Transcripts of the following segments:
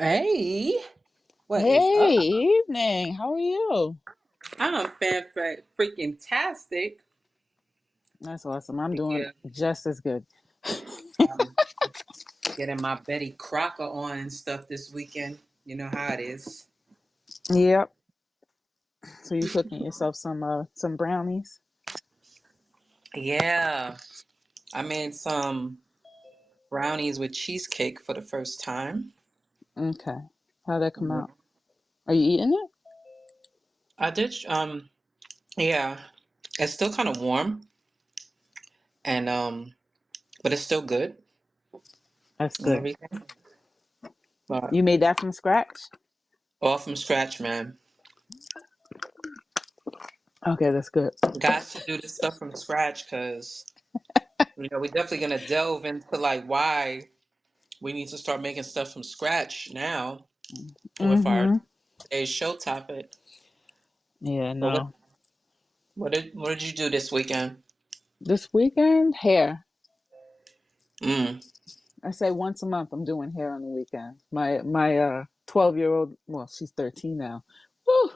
Hey, what is Hey, up? evening. How are you? I'm freaking tastic. That's awesome. I'm doing Yeah, just as good. I'm getting my Betty Crocker on and stuff this weekend. You know how it is. Yep. So you cooking yourself some brownies? Yeah, I made some brownies with cheesecake for the first time. Okay. How'd that come Mhm. out? Are you eating it? I did. Yeah, it's still kind of warm, and but it's still good That's and good. everything. But You made that from scratch? all from scratch, man. Okay, that's good. Guys should do this stuff from scratch because we're definitely gonna delve into like why we need to start making stuff from scratch now with our Mm-hmm. today's show topic. Yeah, But no. what did you do this weekend? This weekend, hair. Mm. I say once a month I'm doing hair on the weekend. My 12-year-old, well, she's 13 now. Woo!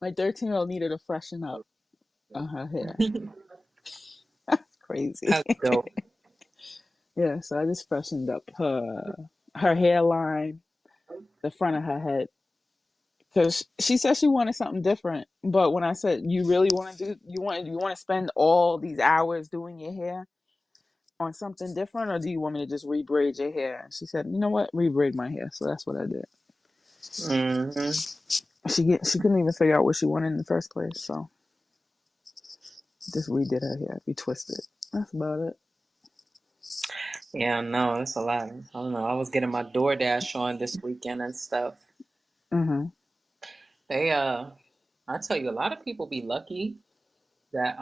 My 13-year-old needed to freshen up on her hair. Crazy. That's dope. Yeah, so I just freshened up her hairline, the front of her head, because she said she wanted something different. But when I said you really want to do, you want to spend all these hours doing your hair on something different, or do you want me to just rebraid your hair? And she said, you know what, rebraid my hair. So that's what I did. Hmm. She couldn't even figure out what she wanted in the first place, so just redid her hair, retwisted. That's about it. Yeah, no, it's a lot. I don't know. I was getting my DoorDash on this weekend and stuff. Mm-hmm. They I tell you, a lot of people be lucky that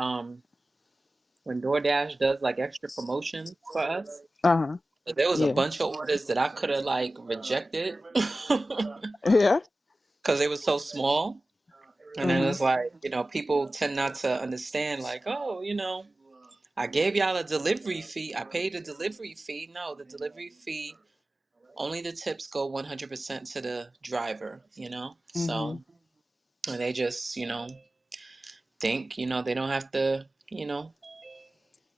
when DoorDash does like extra promotions for us. Uh huh. But there was a Yeah. bunch of orders that I could have like rejected Yeah. because they were so small. And then Mm-hmm. it's like, people tend not to understand, like, oh, I gave y'all a delivery fee. I paid a delivery fee. No, the delivery fee, only the tips go 100% to the driver. Mm-hmm. So, and they just, think, they don't have to,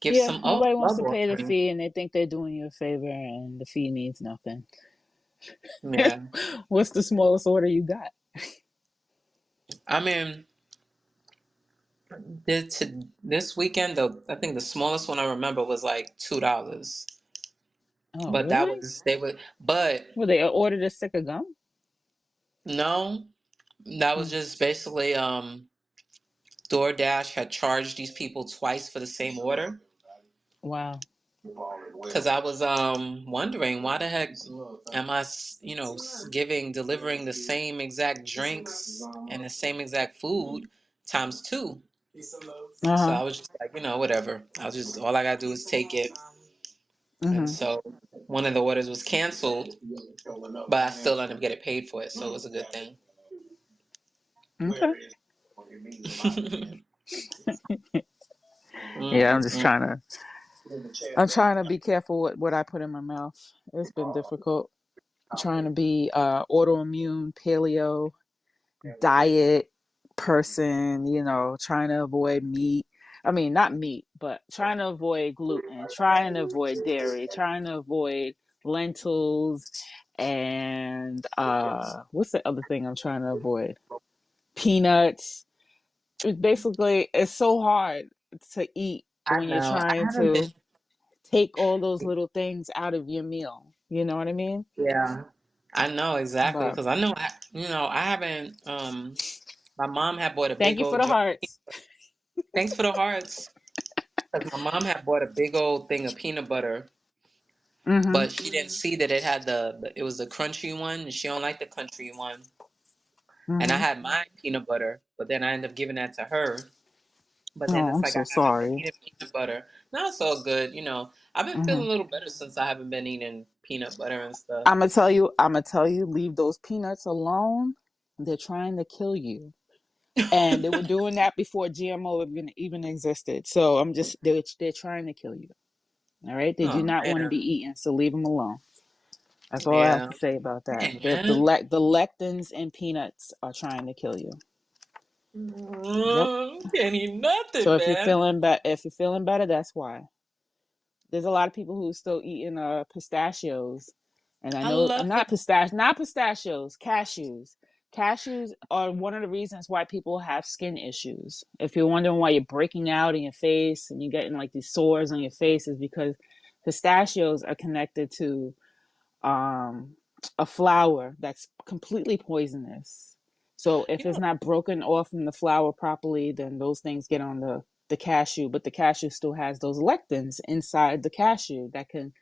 give Yeah, some nobody wants love to pay the offering. fee and they think they're doing you a favor and the fee means nothing. Yeah. What's the smallest order you got? I mean, this weekend, though, I think the smallest one I remember was like $2. Oh, But that really? was, they would, but Well, they ordered a stick of gum? no, that was Mm. just basically, DoorDash had charged these people twice for the same order. Wow. Because I was wondering why the heck am I, delivering the same exact drinks and the same exact food times two. So Uh-huh. I was just like, whatever. All I gotta do is take it. And Mm-hmm. so one of the orders was canceled, but I still ended up getting paid for it, so it was a good thing. Okay. Yeah, Mm-mm-mm. I'm trying to be careful with what I put in my mouth. It's been difficult trying to be autoimmune, paleo, diet person, trying to avoid meat. I mean, not meat, but trying to avoid gluten, trying to avoid dairy, trying to avoid lentils, and what's the other thing I'm trying to avoid? Peanuts. It's so hard to eat I when you're know. I trying haven't been. to take all those little things out of your meal. You know what I mean? Yeah, I know exactly But because I know. I haven't. My mom had bought a thank big you for old the jar. hearts. Thanks for the hearts. Because my mom had bought a big old thing of peanut butter, Mm-hmm. but she didn't see that it had it was the crunchy one, and she don't like the country one. And I Mm-hmm. had mine peanut butter, but then I ended up giving that to her. But then Oh, it's I'm like so I haven't been sorry. eating peanut butter. Now it's all good. I've been feeling Mm-hmm. a little better since I haven't been eating peanut butter and stuff. I'm gonna tell you, leave those peanuts alone. They're trying to kill you. And they were doing that before GMO even existed. So they're trying to kill you. All right, they do Oh not want to man. be eaten, so leave them alone. That's all I have Yeah. to say about that. Dang, The man. the lectins in peanuts are trying to kill you. Yep. Can't eat So nothing, man. if you're feeling better, that's why. There's a lot of people who are still eating pistachios, and I I know love not pistachios, cashews. Cashews are one of the reasons why people have skin issues. If you're wondering why you're breaking out in your face and you're getting like these sores on your face, is because pistachios are connected to um, a flower that's completely poisonous. So if you it's know not broken off from the flower properly, then those things get on the cashew, but the cashew still has those lectins inside the cashew that can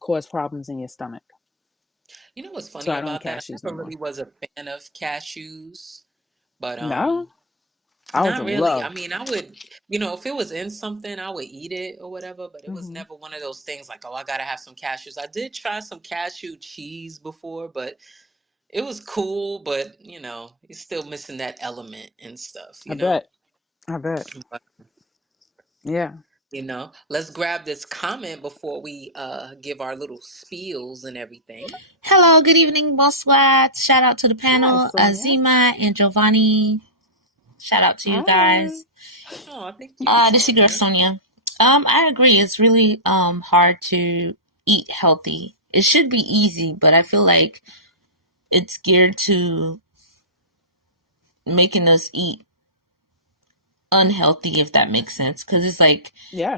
cause problems in your stomach. you know what's So funny I don't about eat that? I cashews no never more. really was a fan of cashews, but No, I was not in really. love. I mean, I would, if it was in something, I would eat it or whatever, but it was Hmm. never one of those things like, oh, I gotta have some cashews. I did try some cashew cheese before, but it was cool, but it's still missing that element and stuff, I bet. I bet. But, Yeah. let's grab this comment before we give our little spiels and everything. Hello, good evening, bonsoir. Shout out to the Hi, panel, Sonia. Azima and Giovanni. Shout out to you Hi. guys. Oh, thank you, This is your girl Sonia. Sonia. I agree. It's really hard to eat healthy. It should be easy, but I feel like it's geared to making us eat unhealthy, if that makes sense. Because it's like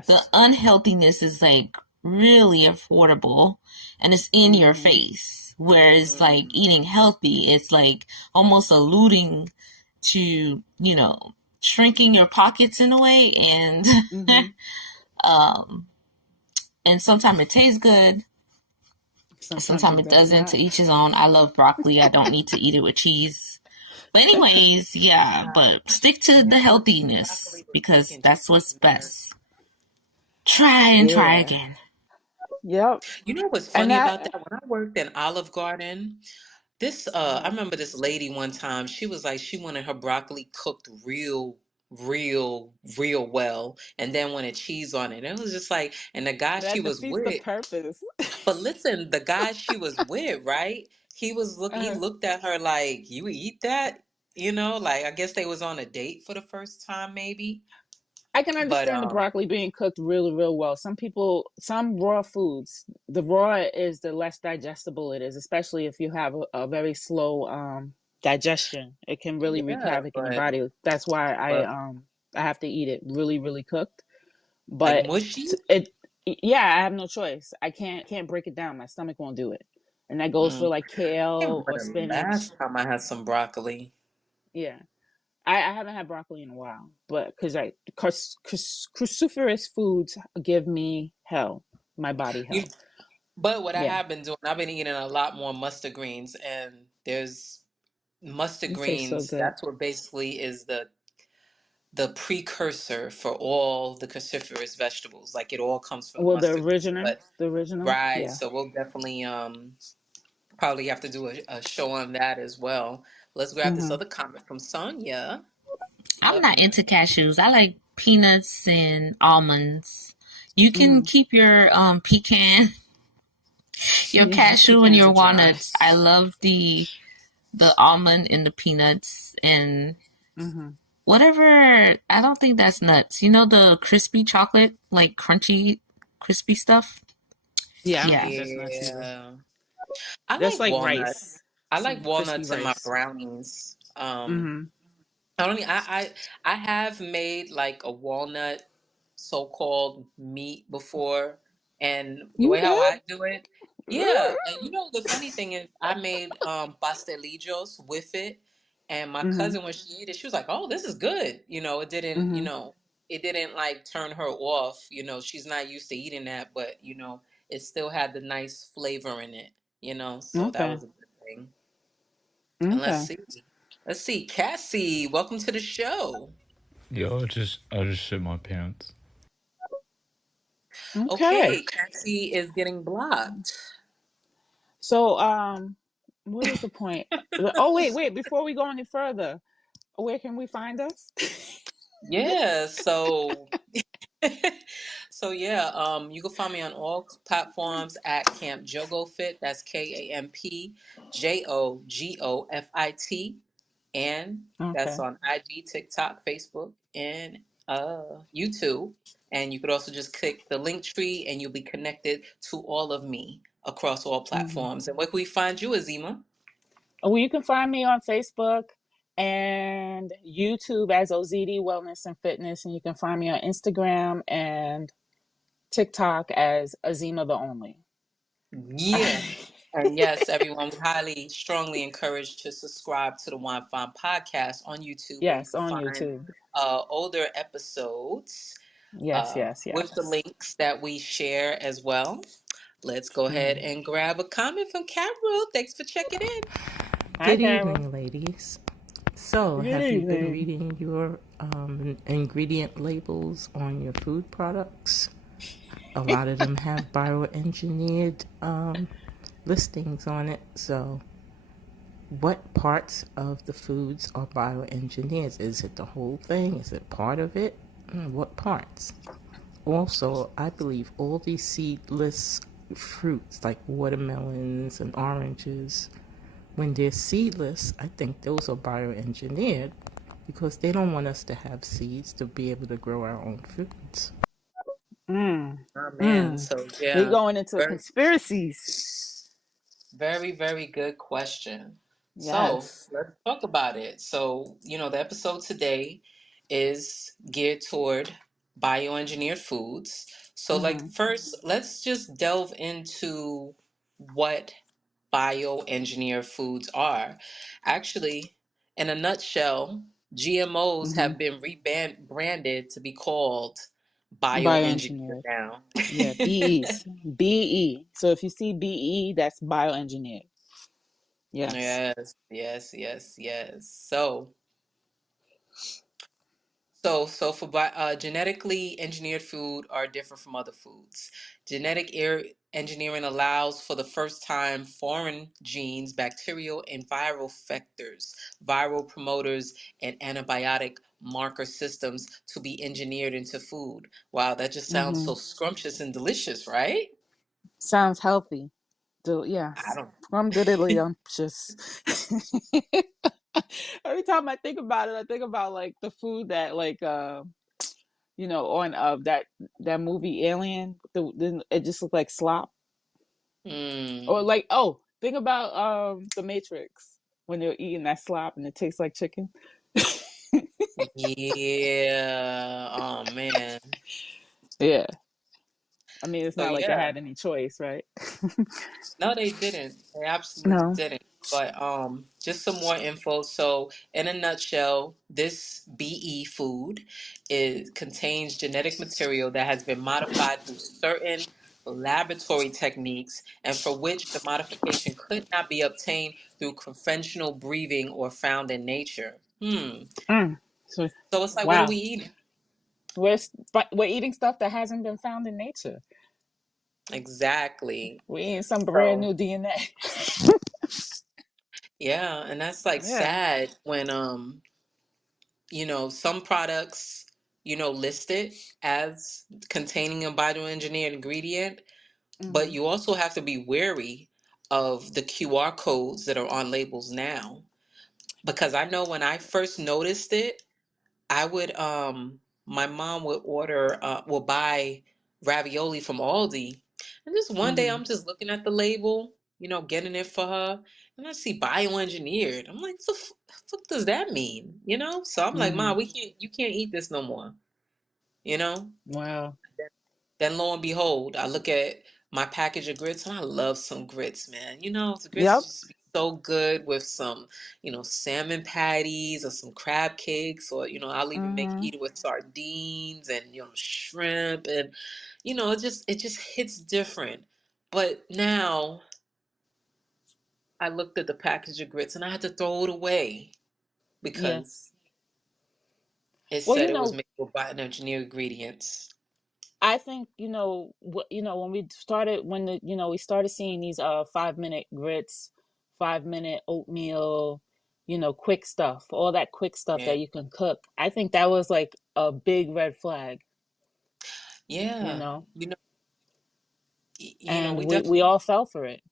the Yes. unhealthiness is like really affordable and it's in your Hmm. face. Whereas like Mm. eating healthy, it's like almost alluding to, shrinking your pockets in a way. And, Hmm. um, and sometimes it tastes good. Sometimes Sometimes it it does doesn't, to not. each his own. I love broccoli. I don't need to eat it with cheese. But anyways, yeah, Nah, but I stick to the never eat healthiness broccoli with because chicken that's cheese, what's man. best. Try and try Yeah. again. Yep. You know what's And funny about that that? When I worked in Olive Garden, I uh-huh. remember this lady one time, she was like she wanted her broccoli cooked real well and then wanted cheese on it. And it was just like, and the guy she That was defeats the with, purpose. but listen, the guy she was with, right? He uh, looked at her like, "You eat that?" Like I guess they was on a date for the first time maybe. I can But understand the broccoli being cooked really, real well. Some people, some raw foods, the raw is the less digestible it is, especially if you have a very slow digestion. It can really wreak yeah, havoc in your body. That's why but I have to eat it really, really cooked. like But mushy? it, yeah, I have no choice. I can't break it down. My stomach won't do it, and that goes for Mm. like I can't kale or remember the spinach. last time I had some broccoli. Yeah. I haven't had broccoli in a while, but because cruciferous foods give me hell, my body You hell. But what I Yeah, have been doing, I've been eating a lot more mustard greens, and there's mustard it tastes so greens. good. That's what basically is the precursor for all the cruciferous vegetables. Like it all comes from the Well, mustard greens. But the original, right, yeah. so we'll definitely probably have to do a show on that as well. Let's grab this Hmm. other comment from Sonia. I'm Love not you. into cashews. I like peanuts and almonds. You can Hmm. keep your pecan, your Yeah, cashew and pecans your are dry. walnuts. I love the almond and the peanuts and Hmm. whatever. I don't think that's nuts. You know the crispy chocolate, like crunchy, crispy stuff. Yeah, I don't Yeah, think that's nuts either. Yeah, I That's like like walnuts. rice, I like some crispy walnuts in my rice. brownies. Hmm. I don't. I have made like a walnut so-called meat before, and the You way how did? I do it, Hmm. yeah. And the funny thing is, I made pastelillos with it, and my Hmm. cousin when she ate it, she was like, "Oh, this is good." Hmm. It didn't like turn her off. She's not used to eating that, but it still had the nice flavor in it. So that Okay. was a good thing. And let's Okay. see. Let's see. Cassie, welcome to the show. Yeah, I just shit my pants. Okay. Okay, Cassie is getting blocked. So, what was the point? Oh, wait. Before we go any further, where can we find us? Yeah, so So yeah, you can find me on all platforms at Camp Jogo Fit. That's KampJogofit, and that's Okay. on IG, TikTok, Facebook, and YouTube. And you could also just click the link tree, and you'll be connected to all of me across all Mm-hmm. platforms. And where can we find you, Azima? Well, you can find me on Facebook and YouTube as OZD Wellness and Fitness, and you can find me on Instagram and TikTok as Azima the Only. Yeah. And yes, everyone, we highly, strongly encourage to subscribe to the Wine Fine podcast on YouTube, where you Yes, can on find YouTube. older episodes Yes, yes, with the yes. links that we share as well. Let's go ahead Mm. and grab a comment from Carol. Thanks for checking in. Hi, Good Carol. evening, ladies. So, Good have you been evening. reading your ingredient labels on your food products? A lot of them have bioengineered listings on it. So, what parts of the foods are bioengineered? Is it the whole thing? Is it part of it? What parts? Also, I believe all these seedless fruits like watermelons and oranges, when they're seedless, I think those are bioengineered because they don't want us to have seeds to be able to grow our own foods. Mm. Oh man, Mm. so We yeah, going into very, conspiracies. very, very good question. So Yes. let's talk about it. So, the episode today is geared toward bioengineered foods. So, like, Mm-hmm. first, let's just delve into what bioengineered foods are. Actually, in a nutshell, GMOs Mm-hmm. have been rebranded to be called bioengineered Bioengineered. now. Yeah, BEs. BE. So if you see BE, that's bioengineered. Yes. Yes, yes, yes, yes. So for genetically engineered food are different from other foods. Engineering allows for the first time foreign genes, bacterial and viral vectors, viral promoters, and antibiotic marker systems to be engineered into food. Wow, that just sounds Mm-hmm. so scrumptious and delicious, right? Sounds healthy. I Yes. don't. Scrumdiddlyumptious. Every time I think about it, I think about like the food that like on that movie Alien. It just looked like slop. Or Mm, like think about the Matrix when they're eating that slop and it tastes like chicken. yeah. Oh man. Yeah. I mean, it's So not like they yeah. had any choice, right? No, they didn't. They absolutely No. didn't. But just some more info. So, in a nutshell, this BE food contains genetic material that has been modified through certain laboratory techniques, and for which the modification could not be obtained through conventional breeding or found in nature. Mm. So, So it's like, what are we wow. eating? We're eating stuff that hasn't been found in nature. Exactly. We're eating some brand So new DNA. yeah, and that's like Yeah. sad when some products, listed as containing a bioengineered ingredient, but Hmm. you also have to be wary of the QR codes that are on labels now. Because I know when I first noticed it, I would my mom would will buy ravioli from Aldi. And just one day Hmm. I'm just looking at the label, getting it for her, and I see bioengineered. I'm like, the fuck does that mean? So I'm like, Hmm. "Ma, you can't eat this no more." You know? Wow. Then lo and behold, I look at my package of grits and I love some grits, man. The grits Yep. just be so good with some, salmon patties or some crab cakes, or I'll even Hmm. eat it with sardines and shrimp, and it just hits different. But now I looked at the package of grits and I had to throw it away Yeah. because it Well, said it was made with bioengineered ingredients. I think when we started when we started seeing these 5 minute grits, 5 minute oatmeal, quick stuff, all that quick stuff Yeah. that you can cook. I think that was like a big red flag. you Yeah, know, you know, and we we definitely all fell for it.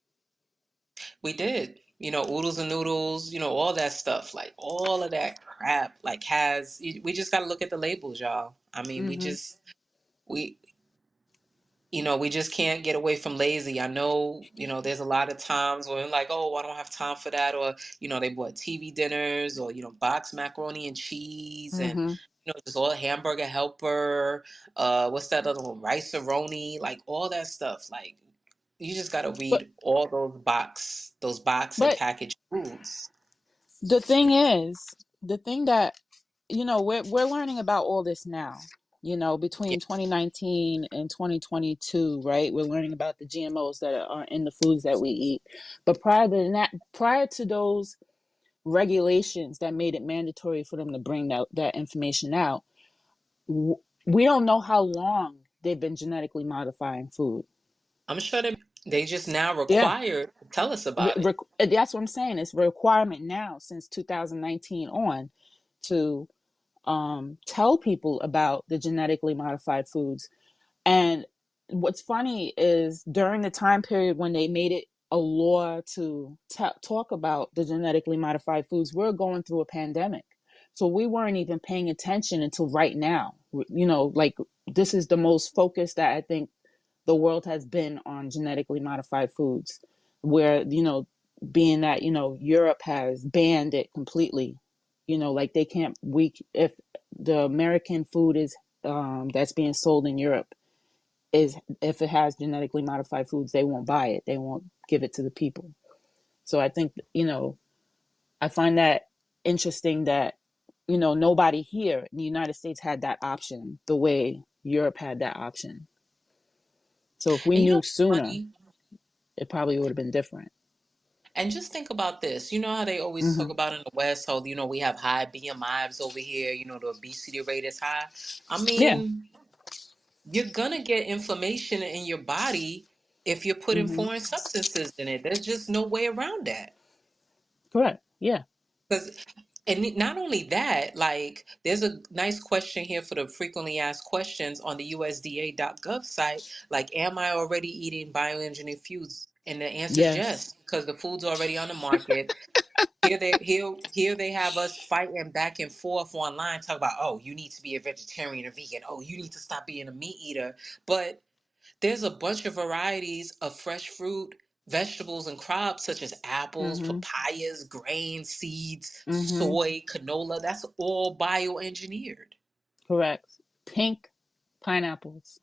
we did. Oodles and noodles, all that stuff, like all of that crap, like we just got to look at the labels, y'all. I mean, Hmm. we we just can't get away from lazy. I know, there's a lot of times when like, oh, I don't have time for that, or they bought TV dinners, or box macaroni and cheese, and Hmm. just all hamburger helper, what's that other one, rice-a-roni, like all that stuff. Like, you just got to But read all those box and but packaged foods. the thing is, the thing that we're learning about all this now. Yeah, Between 2019 and 2022, right? We're learning about the GMOs that are in the foods that we eat. But prior to those regulations that made it mandatory for them to bring that information out, we don't know how long they've been genetically modifying food. I'm sure they just now Yeah, required to tell us about it. that's what I'm saying. It's a requirement now since 2019 on to tell people about the genetically modified foods. And what's funny is during the time period when they made it a law to talk about the genetically modified foods, we're going through a pandemic. So we weren't even paying attention until right now. Like, this is the most focused that I think the world has been on genetically modified foods, where, being that, Europe has banned it completely. Like, they can't, if the American food is, that's being sold in Europe, is if it has genetically modified foods, they won't buy it. They won't give it to the people. So I think, I find that interesting that, nobody here in the United States had that option the way Europe had that option. So if we And knew what's sooner, funny? it probably would have been different. And just think about this. You know how they always Hmm. talk about in the West, how, we have high BMIs over here, the obesity rate is high. I Yeah. mean, you're gonna get inflammation in your body if you're putting Hmm. foreign substances in it. There's just no way around that. Correct. Yeah. Because, and not only that, like, there's a nice question here for the frequently asked questions on the USDA.gov site. Like, am I already eating bioengineered foods? And the answer is Yes. yes, because the food's already on the market. Here they have us fighting back and forth online, talk about, oh, you need to be a vegetarian or vegan. Oh, you need to stop being a meat eater. But there's a bunch of varieties of fresh fruit, vegetables, and crops such as apples, Hmm. papayas, grains, seeds, Hmm. soy, canola. That's all bioengineered. Correct. Pink pineapples.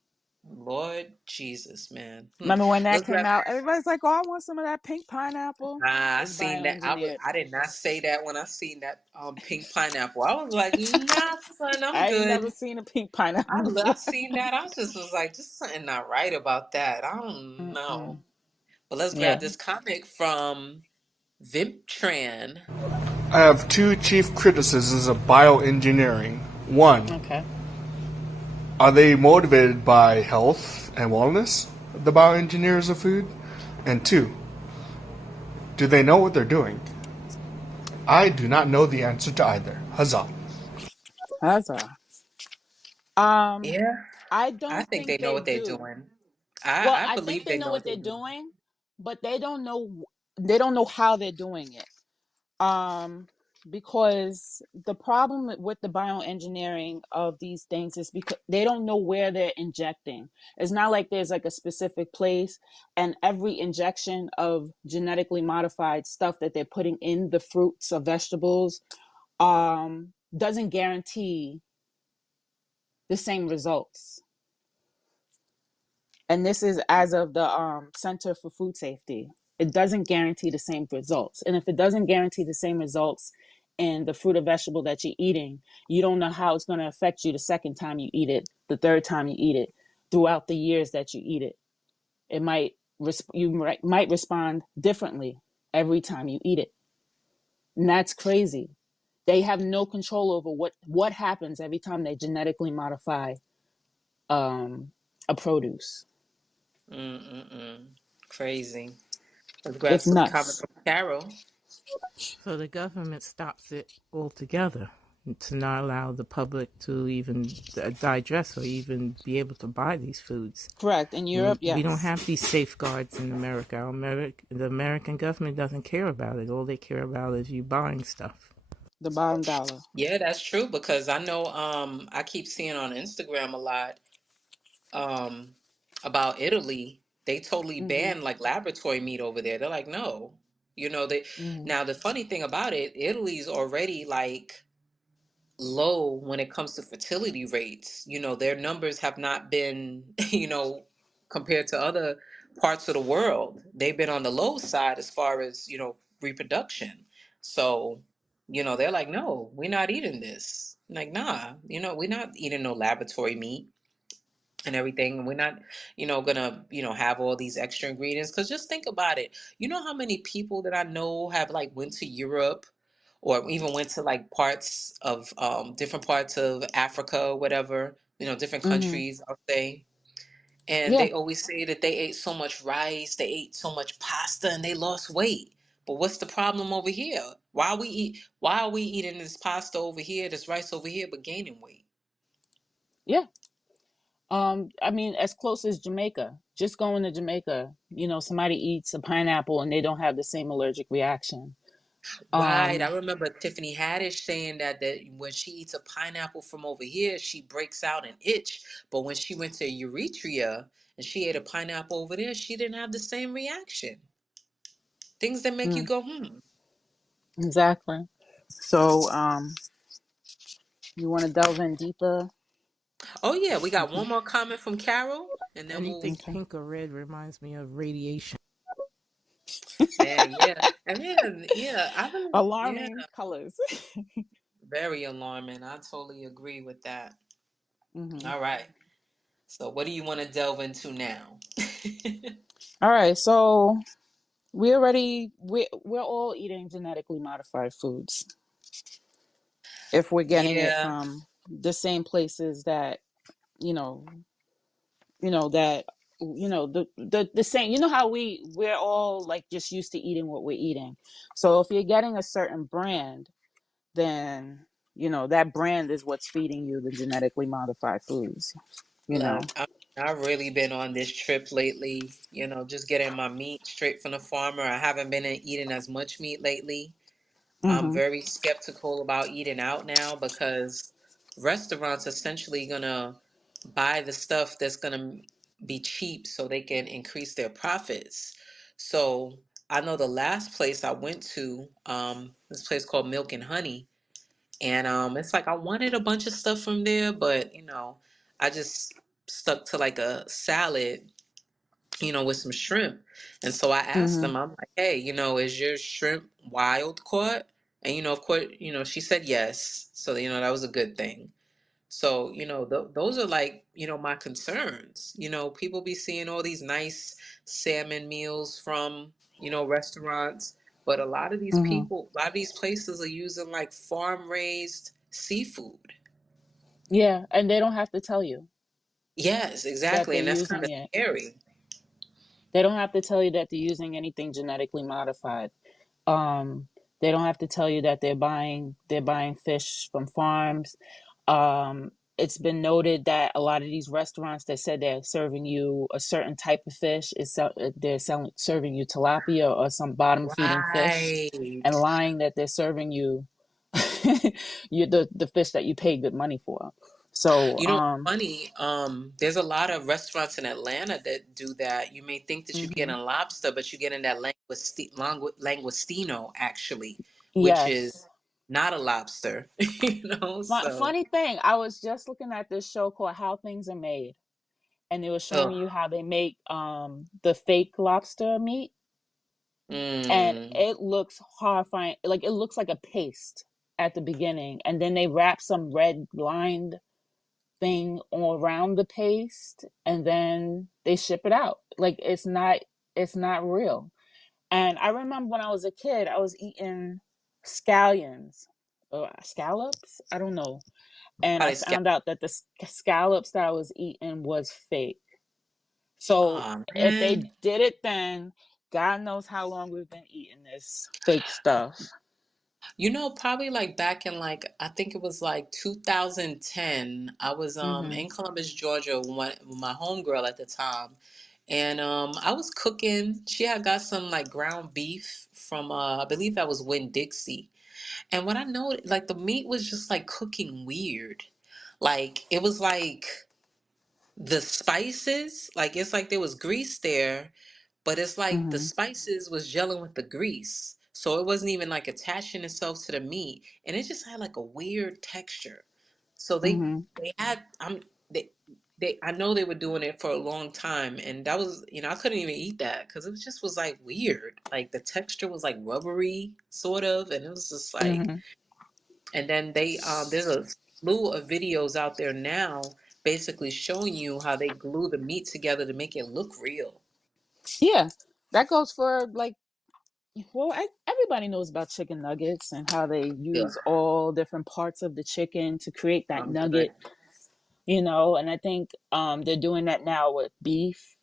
Lord Jesus, man. Remember when that Let's came grab. out? Everybody's like, "Oh, I want some of that pink pineapple." Nah, I It's seen that. bioengineered. I did not say that when I seen that pink pineapple. I was like, nah, son, I'm I ain't never good. seen a pink pineapple I before. seen that. I just was like, just something not right about that. I don't know. Mm-mm. But let's grab Yeah. this comic from Vimtran. I have two chief criticisms of bioengineering. One, Okay. are they motivated by health and wellness, the bioengineers of food? And two, do they know what they're doing? I do not know the answer to either. Huzzah. Huzzah. Um, Yeah, I I don't think they think know they what they're do. doing. Well, I I think believe they they know know what what they're they're doing. doing, but they don't know. They don't know how they're doing it. um because the problem with the bioengineering of these things is because they don't know where they're injecting. It's not like there's like a specific place, and every injection of genetically modified stuff that they're putting in the fruits or vegetables doesn't guarantee the same results. And this is as of the Center for Food Safety. It doesn't guarantee the same results. And if it doesn't guarantee the same results in the fruit or vegetable that you're eating, you don't know how it's going to affect you the second time you eat it, the third time you eat it, throughout the years that you eat it. It might might respond differently every time you eat it. And that's crazy. They have no control over what happens every time they genetically modify um, a produce. Mm-mm-mm. Crazy. Let's grab It's some comment nuts. from Carol. So the government stops it altogether. to not allow the public to even digest or even be able to buy these foods. Correct. In Europe, We don't yes. have these safeguards in America. The American government doesn't care about it. All they care about is you buying stuff. The bottom dollar. Yeah, that's true because I know I keep seeing on Instagram a lot um about Italy. They totally Mm-hmm. banned like laboratory meat over there. They're like, no. They Mm-hmm. now the funny thing about it, Italy's already like low when it comes to fertility rates. Their numbers have not been, compared to other parts of the world, they've been on the low side as far as, reproduction. So, they're like, no, we're not eating this. Like, nah, we're not eating no laboratory meat and everything. And we're not, gonna, have all these extra ingredients. Cause just think about it. You know how many people that I know have like went to Europe or even went to like parts of different parts of Africa or whatever, different Mm-hmm. countries, I'll say. And Yeah. they always say that they ate so much rice, they ate so much pasta, and they lost weight. But what's the problem over here? Why are we eating this pasta over here, this rice over here, but gaining weight? Yeah. I mean, as close as Jamaica. Just going to Jamaica, somebody eats a pineapple and they don't have the same allergic reaction. Right. I Um, remember Tiffany Haddish saying that when she eats a pineapple from over here, she breaks out an itch. But when she went to Eritrea and she ate a pineapple over there, she didn't have the same reaction. Things that make you mm, go, hmm. exactly. So, you want to delve in deeper? Oh yeah, we got one more comment from Carol, and then we'll Anything Okay. pink or red reminds me of radiation. man, yeah. And then yeah, I really yeah, Alarming colors. very alarming. I totally agree with that. Hmm. All right. So what do you want to delve into now? All right. So we're all eating genetically modified foods if we're getting it Yeah. from the same places that you know that the same. How we're all like just used to eating what we're eating. So if you're getting a certain brand, then that brand is what's feeding you the genetically modified foods. you know Look, I've really been on this trip lately, just getting my meat straight from the farmer. I haven't been eating as much meat lately. I'm Mm-hmm. very skeptical about eating out now because restaurants essentially gonna buy the stuff that's gonna be cheap so they can increase their profits. So I know the last place I went to, this place called Milk and Honey, and it's like I wanted a bunch of stuff from there, but I just stuck to like a salad, with some shrimp. And so I asked Mm-hmm. them, I'm like, hey, is your shrimp wild caught? And of course, she said yes. So that was a good thing. So those are like my concerns. People be seeing all these nice salmon meals from restaurants, but Mm-hmm. a lot of these places are using like farm raised seafood. Yeah, and they don't have to tell you Yes, that exactly, they're and that's kind using of it. scary. They don't have to tell you that they're using anything genetically modified. Um, they don't have to tell you that they're buying fish from farms. It's been noted that a lot of these restaurants that said they're serving you a certain type of fish they're serving you tilapia or some bottom feeding fish, and Right. lying that they're serving you the fish that you pay good money for. So, What's funny? There's a lot of restaurants in Atlanta that do that. You may think that you're mhm. getting lobster, but you're getting that langoustino, actually, which is Yes. not a lobster. So Funny thing, I was just looking at this show called How Things Are Made, and they were showing you ugh. how they make the fake lobster meat, and Mm. it looks horrifying. Like, it looks like a paste at the beginning, and then they wrap some red lined thing all around the paste, and then they ship it out. Like, it's not real. And I remember when I was a kid, I was eating scallions or scallops, I don't know, and I Probably scallop. found out that the scallops that I was eating was fake. So Oh if they man. did it then, God knows how long we've been eating this fake stuff. Probably like back in like I think it was like 2010. I was Mm-hmm. in Columbus, Georgia, with my homegirl at the time, and I was cooking. She had got some like ground beef from I believe that was Winn Dixie, and what I know, like the meat was just like cooking weird, like it was like the spices, like it's like there was grease there, but it's like the Mm-hmm. spices was gelling with the grease. So it wasn't even like attaching itself to the meat. And it just had like a weird texture. So Mm-hmm. they had they I know they were doing it for a long time, and that was, I couldn't even eat that because it just was like weird. Like the texture was like rubbery sort of, and it was just like, Mm-hmm. and then there's a slew of videos out there now basically showing you how they glue the meat together to make it look real. Yeah, that goes for like, well, everybody knows about chicken nuggets and how they Yeah. use all different parts of the chicken to create that I'm good. nugget, and I think they're doing that now with beef.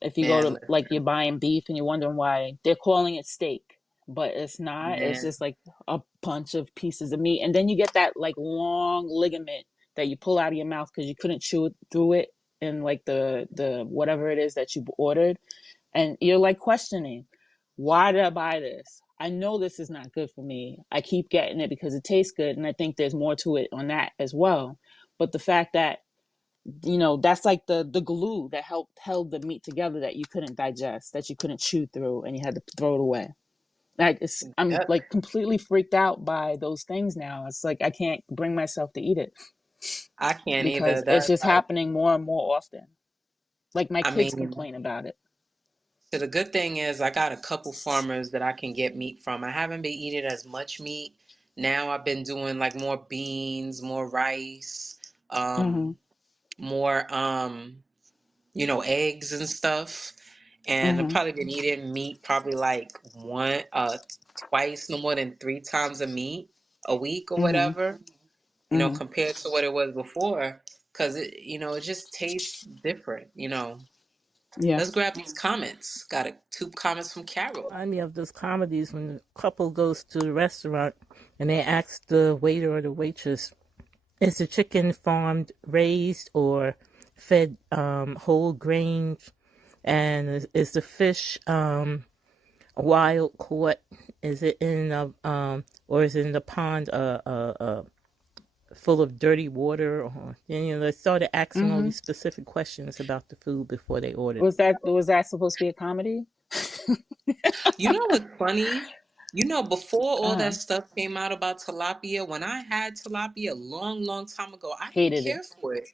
If you go Man, to, like, you're buying beef and you're wondering why they're calling it steak, but it's not. It's man, just like a bunch of pieces of meat, and then you get that like long ligament that you pull out of your mouth because you couldn't chew it through it in like the whatever it is that you ordered, and you're like questioning, why did I buy this? I know this is not good for me. I keep getting it because it tastes good, and I think there's more to it on that as well. But the fact that, that's like the glue that helped held the meat together, that you couldn't digest, that you couldn't chew through, and you had to throw it away. I'm yep. like completely freaked out by those things now. It's like I can't bring myself to eat it I can't either. because it's That just happening more and more often. Like my I kids mean, complain about it. so the good thing is I got a couple farmers that I can get meat from. I haven't been eating as much meat. Now I've been doing like more beans, more rice, Mm-hmm. more eggs and stuff. And I've Mm-hmm. probably been eating meat probably like twice, no more than three times a meat a week or Mm-hmm. whatever, Mm-hmm. compared to what it was before. Because it just tastes different. Yeah. Let's grab these comments. Got two comments from Carol. Remind me of those comedies when the couple goes to the restaurant and they ask the waiter or the waitress, is the chicken farmed, raised, or fed whole grains? And is the fish wild caught? Is it in a or is it in the pond full of dirty water? Or they started asking all Mm-hmm. these specific questions about the food before they ordered. Was that supposed to be a comedy? You know what's funny? Before all Uh-huh. that stuff came out about tilapia, when I had tilapia a long, long time ago, I didn't Hated it. care for it.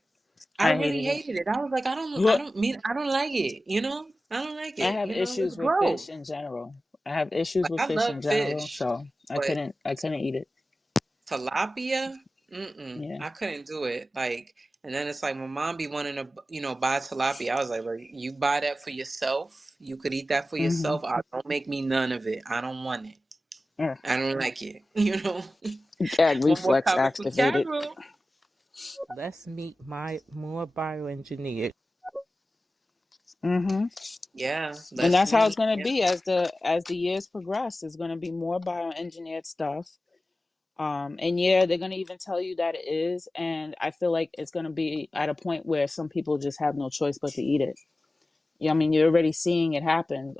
I I really hated it. hated it. I was like, I Look, don't mean, I don't like it. I don't like I it. have It's issues with gross. fish in general. I have issues Like with I fish love in general, fish, so I but couldn't I couldn't eat it. tilapia, Yeah. I couldn't do it. Like, and then it's like my mom be wanting to, buy tilapia. I was like, well, you buy that for yourself. You could eat that for Mm-hmm. yourself. Don't make me none of it. I don't want it. Ugh. I don't like it. You know. Gag One more reflex comment from activated. Carol. Let's meet my more bioengineered. Mm-hmm. Yeah, And let's that's how it's meet. gonna Yeah. be as the years progress. It's gonna be more bioengineered stuff. And yeah, they're gonna even tell you that it is, and I feel like it's gonna be at a point where some people just have no choice but to eat it. Yeah, I mean, you're already seeing it happen.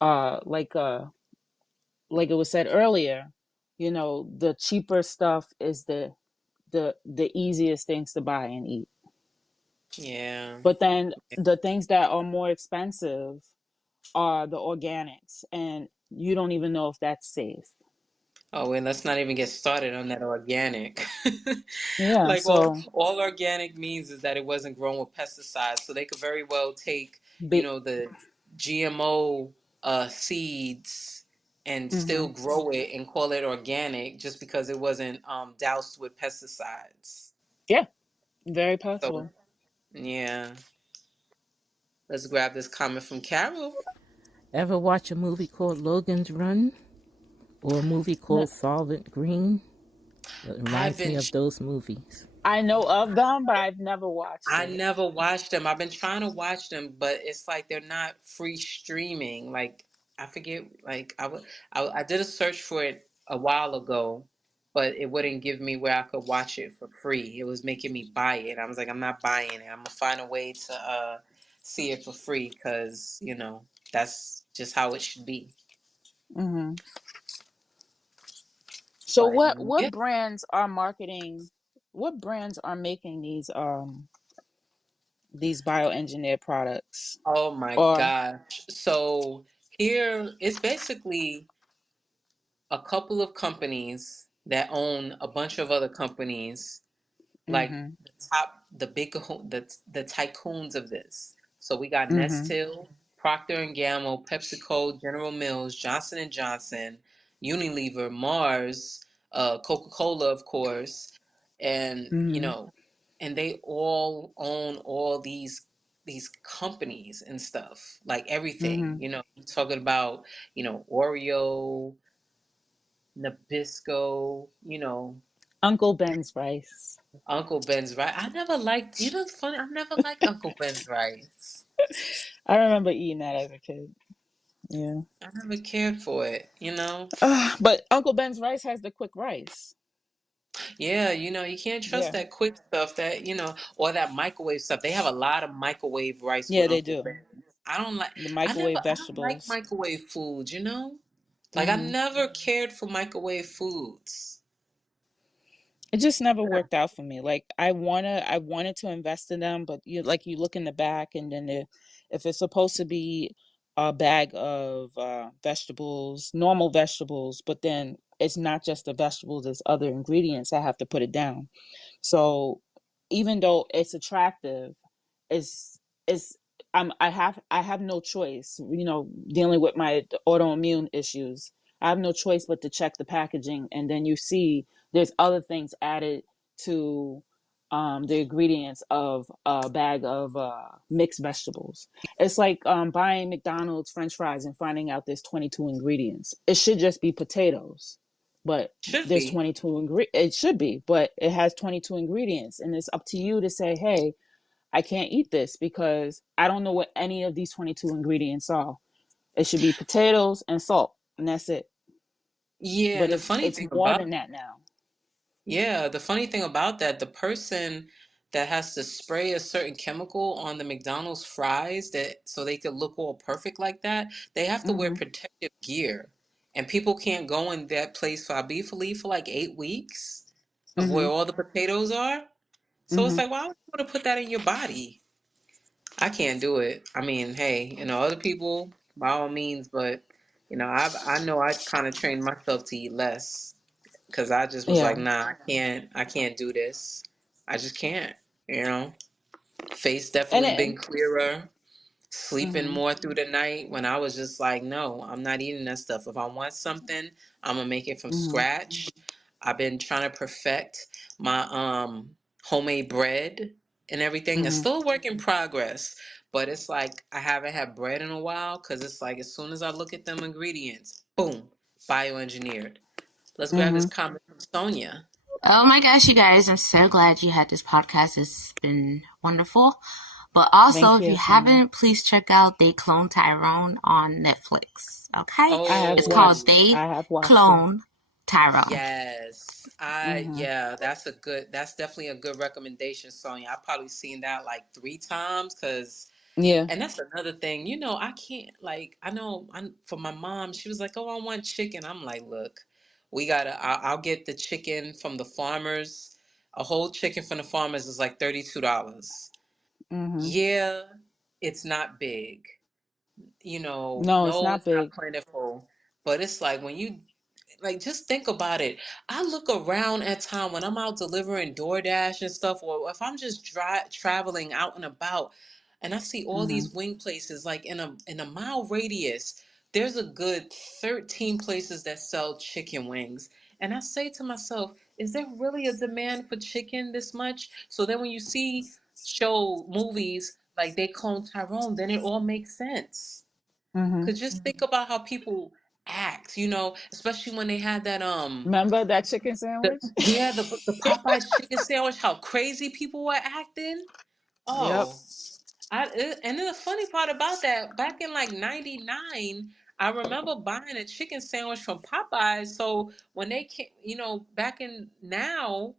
Uh, like uh, like it was said earlier, the cheaper stuff is the easiest things to buy and eat. Yeah. But then the things that are more expensive are the organics, and you don't even know if that's safe. Oh, and let's not even get started on that organic. Yeah, Like all, so all organic means is that it wasn't grown with pesticides. So they could very well take, be the GMO seeds and hmm still grow it and call it organic just because it wasn't doused with pesticides. yeah, very So possible. yeah, let's grab this comment from Carol. Ever watch a movie called Logan's Run or a movie No, called Solvent Green? It I've reminds me been of those movies. I know of them, but I've never watched I it. never watched them. I've been trying to watch them, but it's like they're not free streaming. Like I forget. Like I did a search for it a while ago, but it wouldn't give me where I could watch it for free. It was making me buy it. I was like, I'm not buying it. I'm gonna find a way to see it for free because that's just how it should be. Hmm. So But what yeah. brands are marketing? What brands are making these bioengineered products? Oh my Or gosh. So here it's basically a couple of companies that own a bunch of other companies, like mhm, the tycoons of this. So we got mhm, Nestle, Procter and Gamble, PepsiCo, General Mills, Johnson and Johnson, Unilever, Mars, Coca-Cola, of course, and mhm, and they all own all these companies and stuff, like everything. mhm. You're talking about Oreo, Nabisco, Uncle Ben's rice. Uncle Ben's rice. I never liked, it's funny, I never liked Uncle Ben's rice. I remember eating that as a kid. Yeah. I never cared for it. But Uncle Ben's rice has the quick rice. Yeah, you can't trust Yeah. that quick stuff or that microwave stuff. They have a lot of microwave rice Yeah, with they Uncle do. Ben's. I don't like, The microwave I don't like vegetables. microwave food. Like I Hmm. never cared for microwave foods. It just never worked out for me. Like I wanted to invest in them, but you look in the back, and then if it's supposed to be a bag of vegetables, normal vegetables, but then it's not just the vegetables, there's other ingredients, I have to put it down. So even though it's attractive, it's I have no choice, dealing with my autoimmune issues. I have no choice but to check the packaging, and then you see there's other things added to the ingredients of a bag of mixed vegetables. It's like buying McDonald's French fries and finding out there's 22 ingredients. It should just be potatoes, but Should there's be. 22 it should be, but it has 22 ingredients, and it's up to you to say, hey, I can't eat this because I don't know what any of these 22 ingredients are. It should be potatoes and salt, and that's it. Yeah, But and it's more than that now. the funny thing about that, the person that has to spray a certain chemical on the McDonald's fries that so they could look all perfect like that, they have to wear Mhm. protective gear. And people can't go in that place for for like 8 weeks of where Mhm. all the potatoes are. So it's Mhm. like, why would you want to put that in your body? I can't do it. I mean, hey, other people by all means, but I know I kind of trained myself to eat less because I just was like, Yeah. nah, I can't do this. I just can't. You know, face definitely And been clearer, sleeping mhm. more through the night when I was just like, no, I'm not eating that stuff. If I want something, I'm gonna make it from Mhm. scratch. I've been trying to perfect my homemade bread and everything. It's Mhm. still a work in progress, but it's like I haven't had bread in a while because it's like as soon as I look at them ingredients, boom, bioengineered. Let's grab this Mhm. comment from Sonia. Oh my gosh, you guys, I'm so glad you had this podcast. It's been wonderful. But also, Thank if you you, Sonia. haven't, please check out They Clone Tyrone on Netflix. Okay? It's called They I have watched it. Clone Tyrone. Yes. Mhm. Yeah, that's definitely a good recommendation, Sonya. I've probably seen that like 3 times Yeah. and that's another thing, I can't like, I know for my mom, she was like, oh, I want chicken. I'm like, look, I'll get the chicken from the farmers. A whole chicken from the farmers is like $32. Mhm. Yeah, it's not big, No, it's no, not it's not big. plentiful, but it's like when you like just think about it. I look around at time when I'm out delivering DoorDash and stuff, or if I'm just traveling out and about, and I see all Mhm. these wing places like in a mile radius. There's a good 13 places that sell chicken wings, and I say to myself, is there really a demand for chicken this much? So then when you see show movies like They Clone Tyrone, then it all makes sense. Mhm. Cause just think about how people act, especially when they had that Remember that chicken sandwich? the Popeyes chicken sandwich, how crazy people were acting. Yep. Oh, and then the funny part about that, back in like '99, I remember buying a chicken sandwich from Popeyes. So when they came, back in now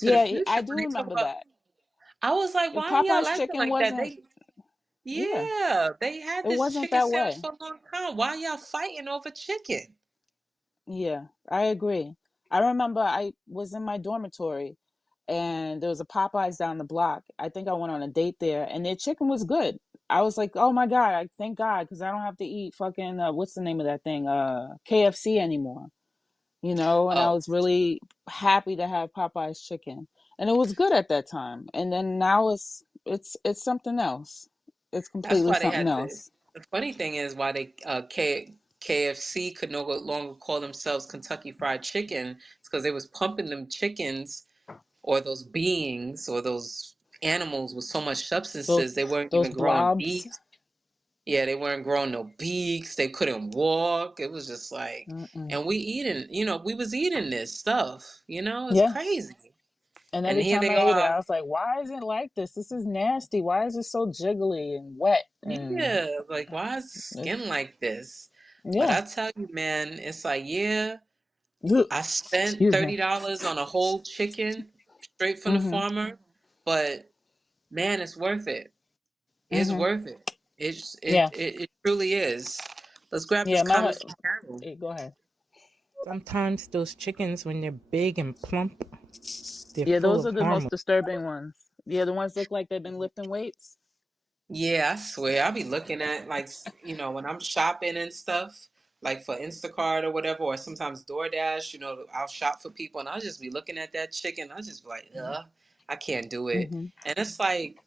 to the Yeah, future, I when do they talk remember about, that. I was like, If why are y'all Popeye's acting chicken like that? wasn't, yeah, They had it this wasn't chicken that sandwich way. for a long time. Why y'all fighting over chicken? Yeah, I agree. I remember I was in my dormitory and there was a Popeyes down the block. I think I went on a date there and their chicken was good. I was like, oh my God, I thank God because I don't have to eat fucking, what's the name of that thing? KFC anymore, and I Oh, was really happy to have Popeyes chicken. And it was good at that time. And then now it's something else. It's that's completely why they something had to. else. The funny thing is why they KFC could no longer call themselves Kentucky Fried Chicken. It's because they was pumping them chickens or those beings or those animals with so much Those substances they weren't those even growing blobs. beaks. Yeah, they weren't growing no beaks. They couldn't walk. It was just like, Mm-mm. and we was eating this stuff. It's Yeah. crazy. And And every here time they I ate it, are. I was like, why is it like this? This is nasty. Why is it so jiggly and wet? And Yeah, like why is skin like this? But yeah. I tell you, man, it's like, yeah, Ugh. I spent Excuse me. $30 on a whole chicken straight from the Mm-hmm. farmer, but man, it's worth it. It's Mm-hmm. worth it. Yeah. It truly is. Let's grab Yeah. this comment from Carol. Go ahead. Sometimes those chickens, when they're big and plump, they're Yeah, full those of are the most hormones. disturbing ones. Yeah, the ones look like they've been lifting weights. Yeah, I swear. I'll be looking at like, when I'm shopping and stuff, like for Instacart or whatever, or sometimes DoorDash, I'll shop for people and I'll just be looking at that chicken. I'll just be like, ugh, I can't do it. Mm-hmm. And it's like,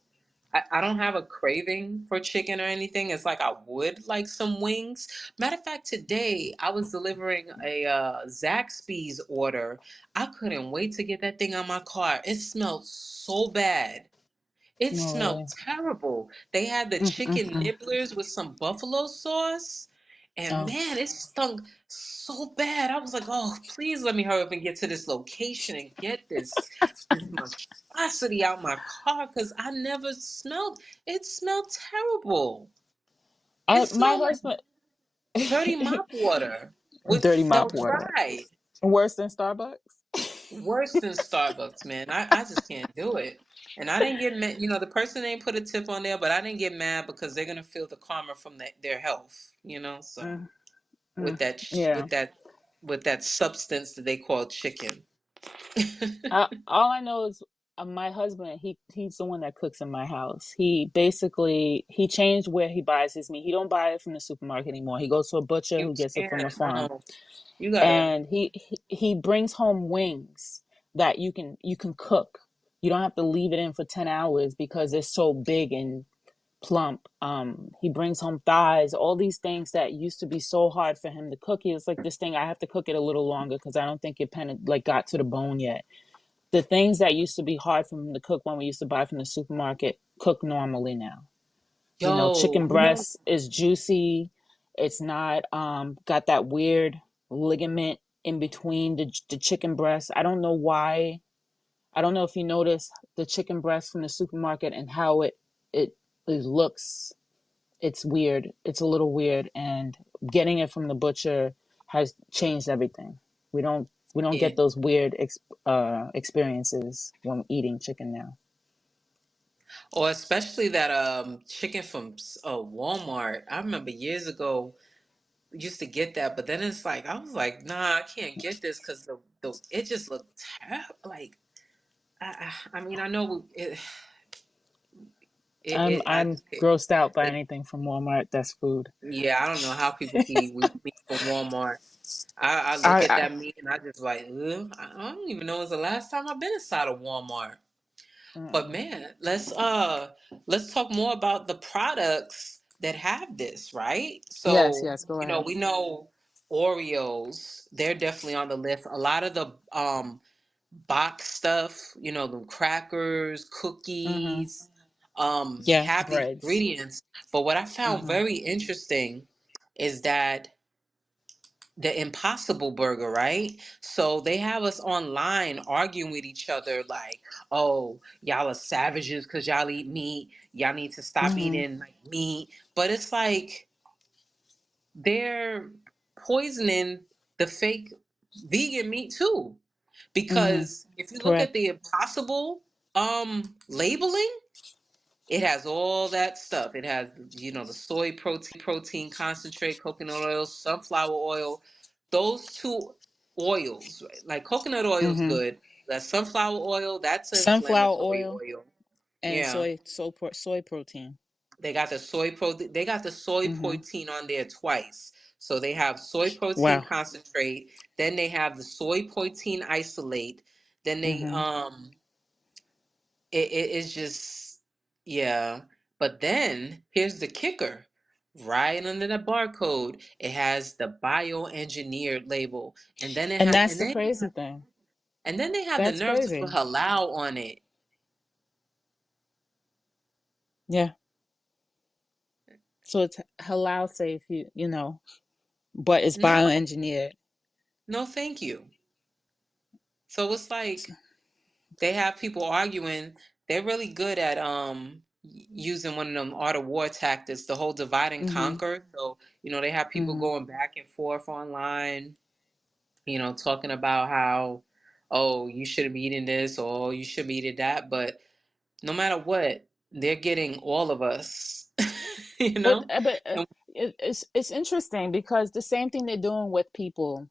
I don't have a craving for chicken or anything. It's like I would like some wings. Matter of fact, today I was delivering a Zaxby's order. I couldn't wait to get that thing on my car. It smelled so bad. It No, smelled really. terrible. They had the chicken Mm-mm-mm. nibblers with some buffalo sauce. And Oh, man, it stunk so bad. I was like, oh, please let me hurry up and get to this location and get this monstrosity out my car because I never smelled it. Smelled terrible. It my smelled like husband. dirty mop water with Dirty mop water. fried. Worse than Starbucks. Worse than Starbucks, man. I just can't do it. And I didn't get mad. The person ain't put a tip on there, but I didn't get mad because they're gonna feel the karma from their health. So Mm, with mm. that ch- Yeah. with that substance that they call chicken. All I know is my husband. He's the one that cooks in my house. He changed where he buys his meat. He don't buy it from the supermarket anymore. He goes to a butcher You who gets it from a can't. farm, No, you gotta. and he brings home wings that you can cook. You don't have to leave it in for 10 hours because it's so big and plump. He brings home thighs, all these things that used to be so hard for him to cook. He was like, this thing I have to cook it a little longer because I don't think it got to the bone yet. The things that used to be hard for him to cook when we used to buy from the supermarket cook normally now. Yo, Chicken breast is juicy. It's not got that weird ligament in between the chicken breast. I don't know why. I don't know if you notice the chicken breast from the supermarket and how it looks. It's weird. It's a little weird, and getting it from the butcher has changed everything. We don't yeah. get those weird experiences when eating chicken now. Or especially that chicken from Walmart. I remember years ago used to get that, but then it's like I was like, nah, I can't get this because the it just looked terrible. Like I mean, I know I I'm just can't. grossed out by It, anything from Walmart. That's food. yeah, I don't know how people can eat meat from Walmart. I look I, at I that meat and I just like, ugh, I don't even know when's the last time I've been inside of Walmart. But mm-mm. man, let's talk more about the products that have this, right? Yes, So, yes, go ahead. we know Oreos, they're definitely on the list. A lot of the box stuff, the crackers, Mm-hmm. cookies, Yeah, have these breads. ingredients. But what I found Mm-hmm. very interesting is that the Impossible Burger, right? So they have us online arguing with each other like, oh, y'all are savages because y'all eat meat. Y'all need to stop Mm-hmm. eating like meat. But it's like they're poisoning the fake vegan meat too. Mm-hmm. Because if you look at Correct. the Impossible labeling, it has all that stuff. It has, the soy protein concentrate, coconut oil, sunflower oil. Those two oils, right? Like coconut oil is Mm-hmm. good. That sunflower oil, that's an Sunflower inflammatory oil oil. and Yeah. soy protein. They got the soy Mm-hmm. protein on there twice. So they have soy protein Wow. concentrate, then they have the soy protein isolate, then they Mm-hmm. it is just, yeah. But then here's the kicker. Right under the barcode, it has the bioengineered label. And then it And has that's the crazy thing. and then they have the That's nerve to put crazy. halal on it. Yeah. So it's halal safe, but it's No, bioengineered. no, thank you. So it's like they have people arguing. They're really good at using one of them art of war tactics, the whole divide and Mm-hmm. conquer. So, they have people Mm-hmm. going back and forth online, talking about how, oh, you shouldn't be eating this or you should be eating that. But no matter what, they're getting all of us, you But know? And, it's interesting because the same thing they're doing with people,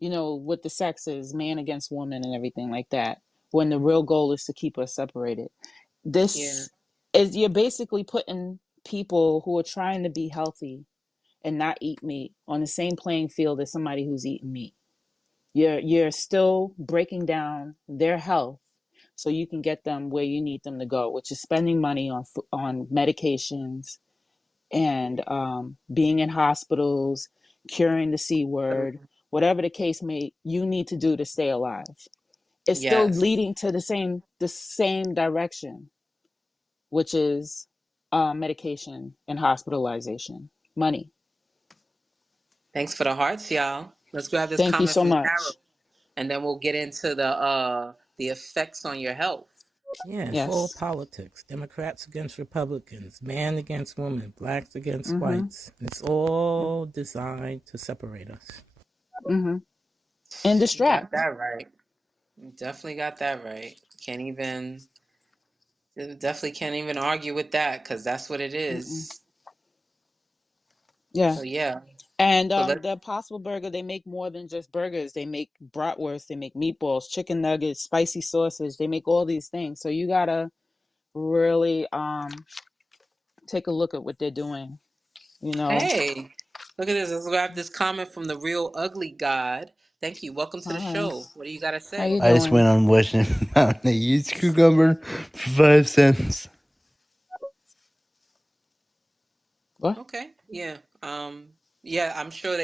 with the sexes, man against woman and everything like that, when the real goal is to keep us separated. yeah, This is you're basically putting people who are trying to be healthy and not eat meat on the same playing field as somebody who's eating meat. You're still breaking down their health so you can get them where you need them to go, which is spending money on medications and being in hospitals, curing the C word, whatever the case may you need to do to stay alive. It's still yes. leading to the same direction, which is medication and hospitalization, money. Thanks for the hearts, y'all. Let's grab this Thank you comment so from Carol, much. and then we'll get into the effects on your health. Yeah, it's all Yes. politics. Democrats against Republicans, man against woman, blacks against Mm-hmm. whites. It's all designed to separate us. Mm-hmm. And You got distract. that right. You definitely got that right. Can't even Definitely can't even argue with that because that's what it Mm-mm. is. Yeah. So yeah. And So let the Impossible Burger, they make more than just burgers. They make bratwurst, they make meatballs, chicken nuggets, spicy sausage. They make all these things. So you gotta really take a look at what they're doing. You know. Hey, look at this. Let's grab this comment from the real ugly god. Thank you. Welcome to the Hi. show. What do you gotta How say? you I just doing? went on wishing about they used cucumber for 5 cents. What? Okay. Yeah. Yeah, I'm sure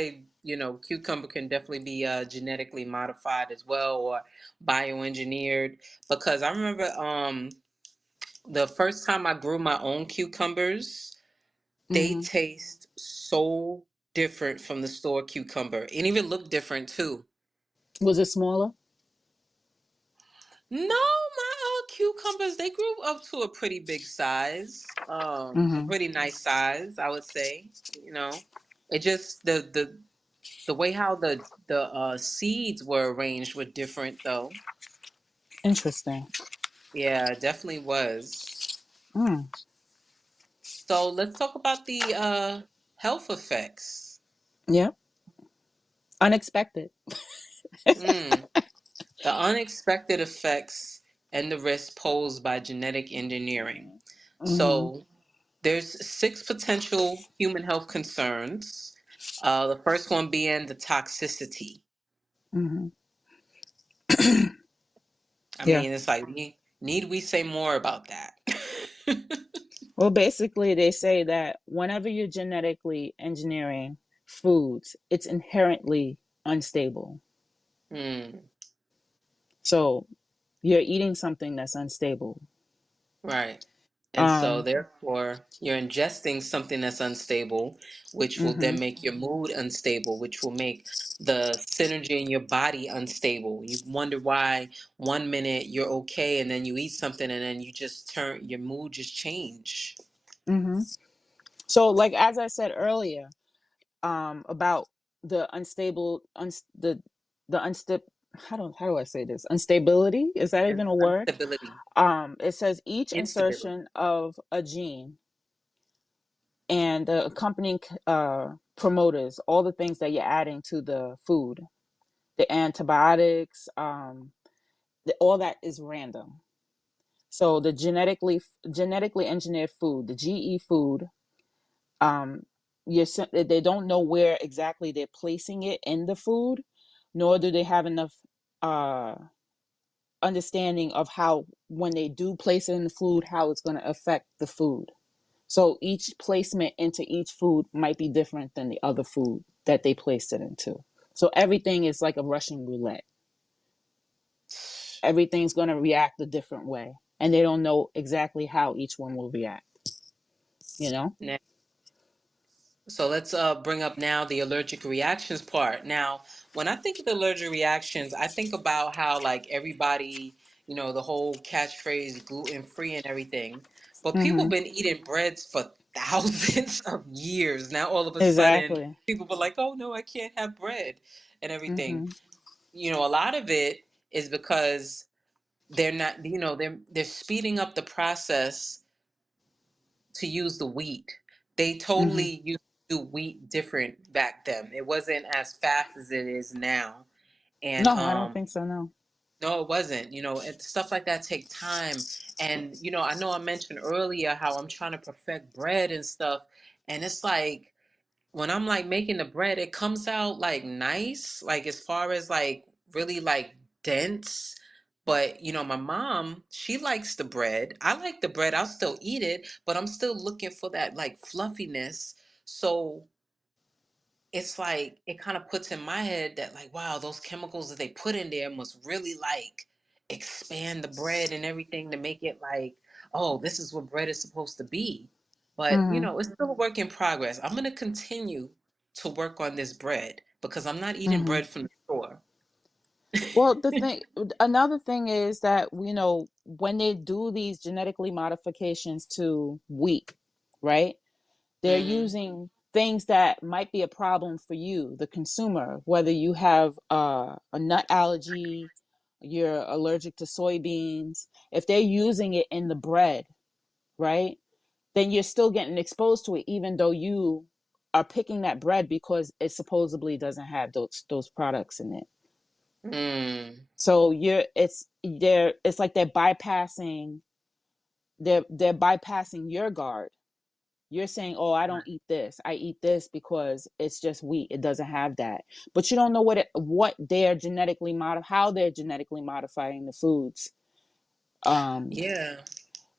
cucumber can definitely be genetically modified as well or bioengineered because I remember the first time I grew my own cucumbers, they Mm-hmm. taste so different from the store cucumber and even look different too. Was it smaller? No, my cucumbers, they grew up to a pretty big size, a Mm-hmm. pretty nice size, I would say. You know, it just the way how the seeds were arranged were different though. Interesting. Yeah, it definitely was. Mm. So let's talk about the health effects. Yeah. Unexpected. Mm, the unexpected effects and the risks posed by genetic engineering. Mm-hmm. So there's six potential human health concerns. The first one being the toxicity. Mm-hmm. I Yeah. mean, it's like, need we say more about that? Well, basically, they say that whenever you're genetically engineering foods, it's inherently unstable. Hmm. So you're eating something that's unstable. Right. And so, Um, therefore, you're ingesting something that's unstable, which will mm-hmm, then make your mood unstable, which will make the synergy in your body unstable. You wonder why one minute you're okay, and then you eat something, and then your mood just change. mm-hmm. So, like as I said earlier, about the unstable, the unstable. How do I say this? Instability, is that even a word? Instability. It says each Instability. insertion of a gene and the accompanying promoters, all the things that you're adding to the food, the antibiotics, all that is random. So the genetically engineered food, the GE food, um, they don't know where exactly they're placing it in the food, nor do they have enough uh, understanding of how, when they do place it in the food, how it's going to affect the food. So each placement into each food might be different than the other food that they placed it into. So everything is like a Russian roulette. Everything's going to react a different way, and they don't know exactly how each one will react, you know? Now, so let's bring up now the allergic reactions part. Now, when I think of the allergic reactions, I think about how like everybody, the whole catchphrase gluten free and everything. But people Mm-hmm. been eating breads for thousands of years. Now all of a sudden Exactly. people were like, "Oh no, I can't have bread," and everything. Mm-hmm. A lot of it is because they're not, they're speeding up the process to use the wheat. They Mm-hmm. totally used to do wheat different back then. It wasn't as fast as it is now. And No, I don't think so, no. no, it wasn't. Stuff like that take time. And I know I mentioned earlier how I'm trying to perfect bread and stuff. And it's like when I'm like making the bread, it comes out like nice, like as far as like really like dense. But my mom, she likes the bread. I like the bread. I'll still eat it, but I'm still looking for that like fluffiness. So it's like it kind of puts in my head that like, wow, those chemicals that they put in there must really like expand the bread and everything to make it like, oh, this is what bread is supposed to be. But Mm-hmm. it's still a work in progress. I'm gonna continue to work on this bread because I'm not eating Mm-hmm. bread from the store. Well, another thing is that, when they do these genetically modifications to wheat, right? They're Hmm. using things that might be a problem for you, the consumer, whether you have a nut allergy, you're allergic to soybeans. If they're using it in the bread, right, then you're still getting exposed to it, even though you are picking that bread because it supposedly doesn't have those products in it. Mm. So it's like they're bypassing your guard. You're saying, "Oh, I don't eat this. I eat this because it's just wheat. It doesn't have that." But you don't know what they're how they're genetically modifying the foods. Um, Yeah,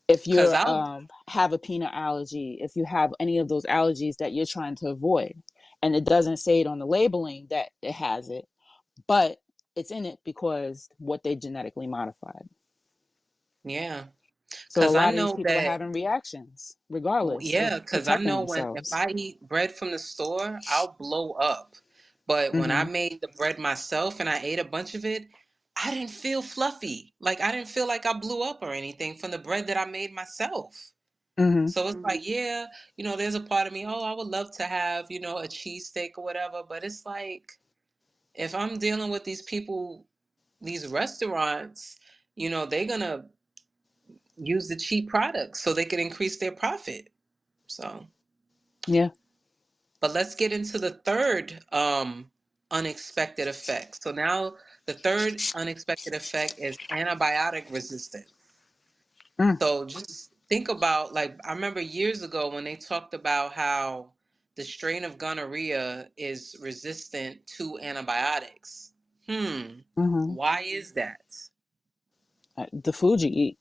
if cause you I'll have a peanut allergy, if you have any of those allergies that you're trying to avoid, and it doesn't say it on the labeling that it has it, but it's in it because what they genetically modified. yeah, So a cause I lot of these know people are that. having reactions, regardless of Yeah, because I protecting know when if themselves. I eat bread from the store, I'll blow up. But when I Mm-hmm. made the bread myself and I ate a bunch of it, I didn't feel fluffy. Like I didn't feel like I blew up or anything from the bread that I made myself. Mm-hmm. So it's like, yeah, there's a part of me, oh, I would love to have, a cheesesteak or whatever. But it's like, if I'm dealing with these people, these restaurants, they're gonna use the cheap products so they can increase their profit. So. Yeah. But let's get into the third unexpected effect. So now the third unexpected effect is antibiotic resistance. Mm, So just think about like I remember years ago when they talked about how the strain of gonorrhea is resistant to antibiotics. mm-hmm. Why is that? The food you eat.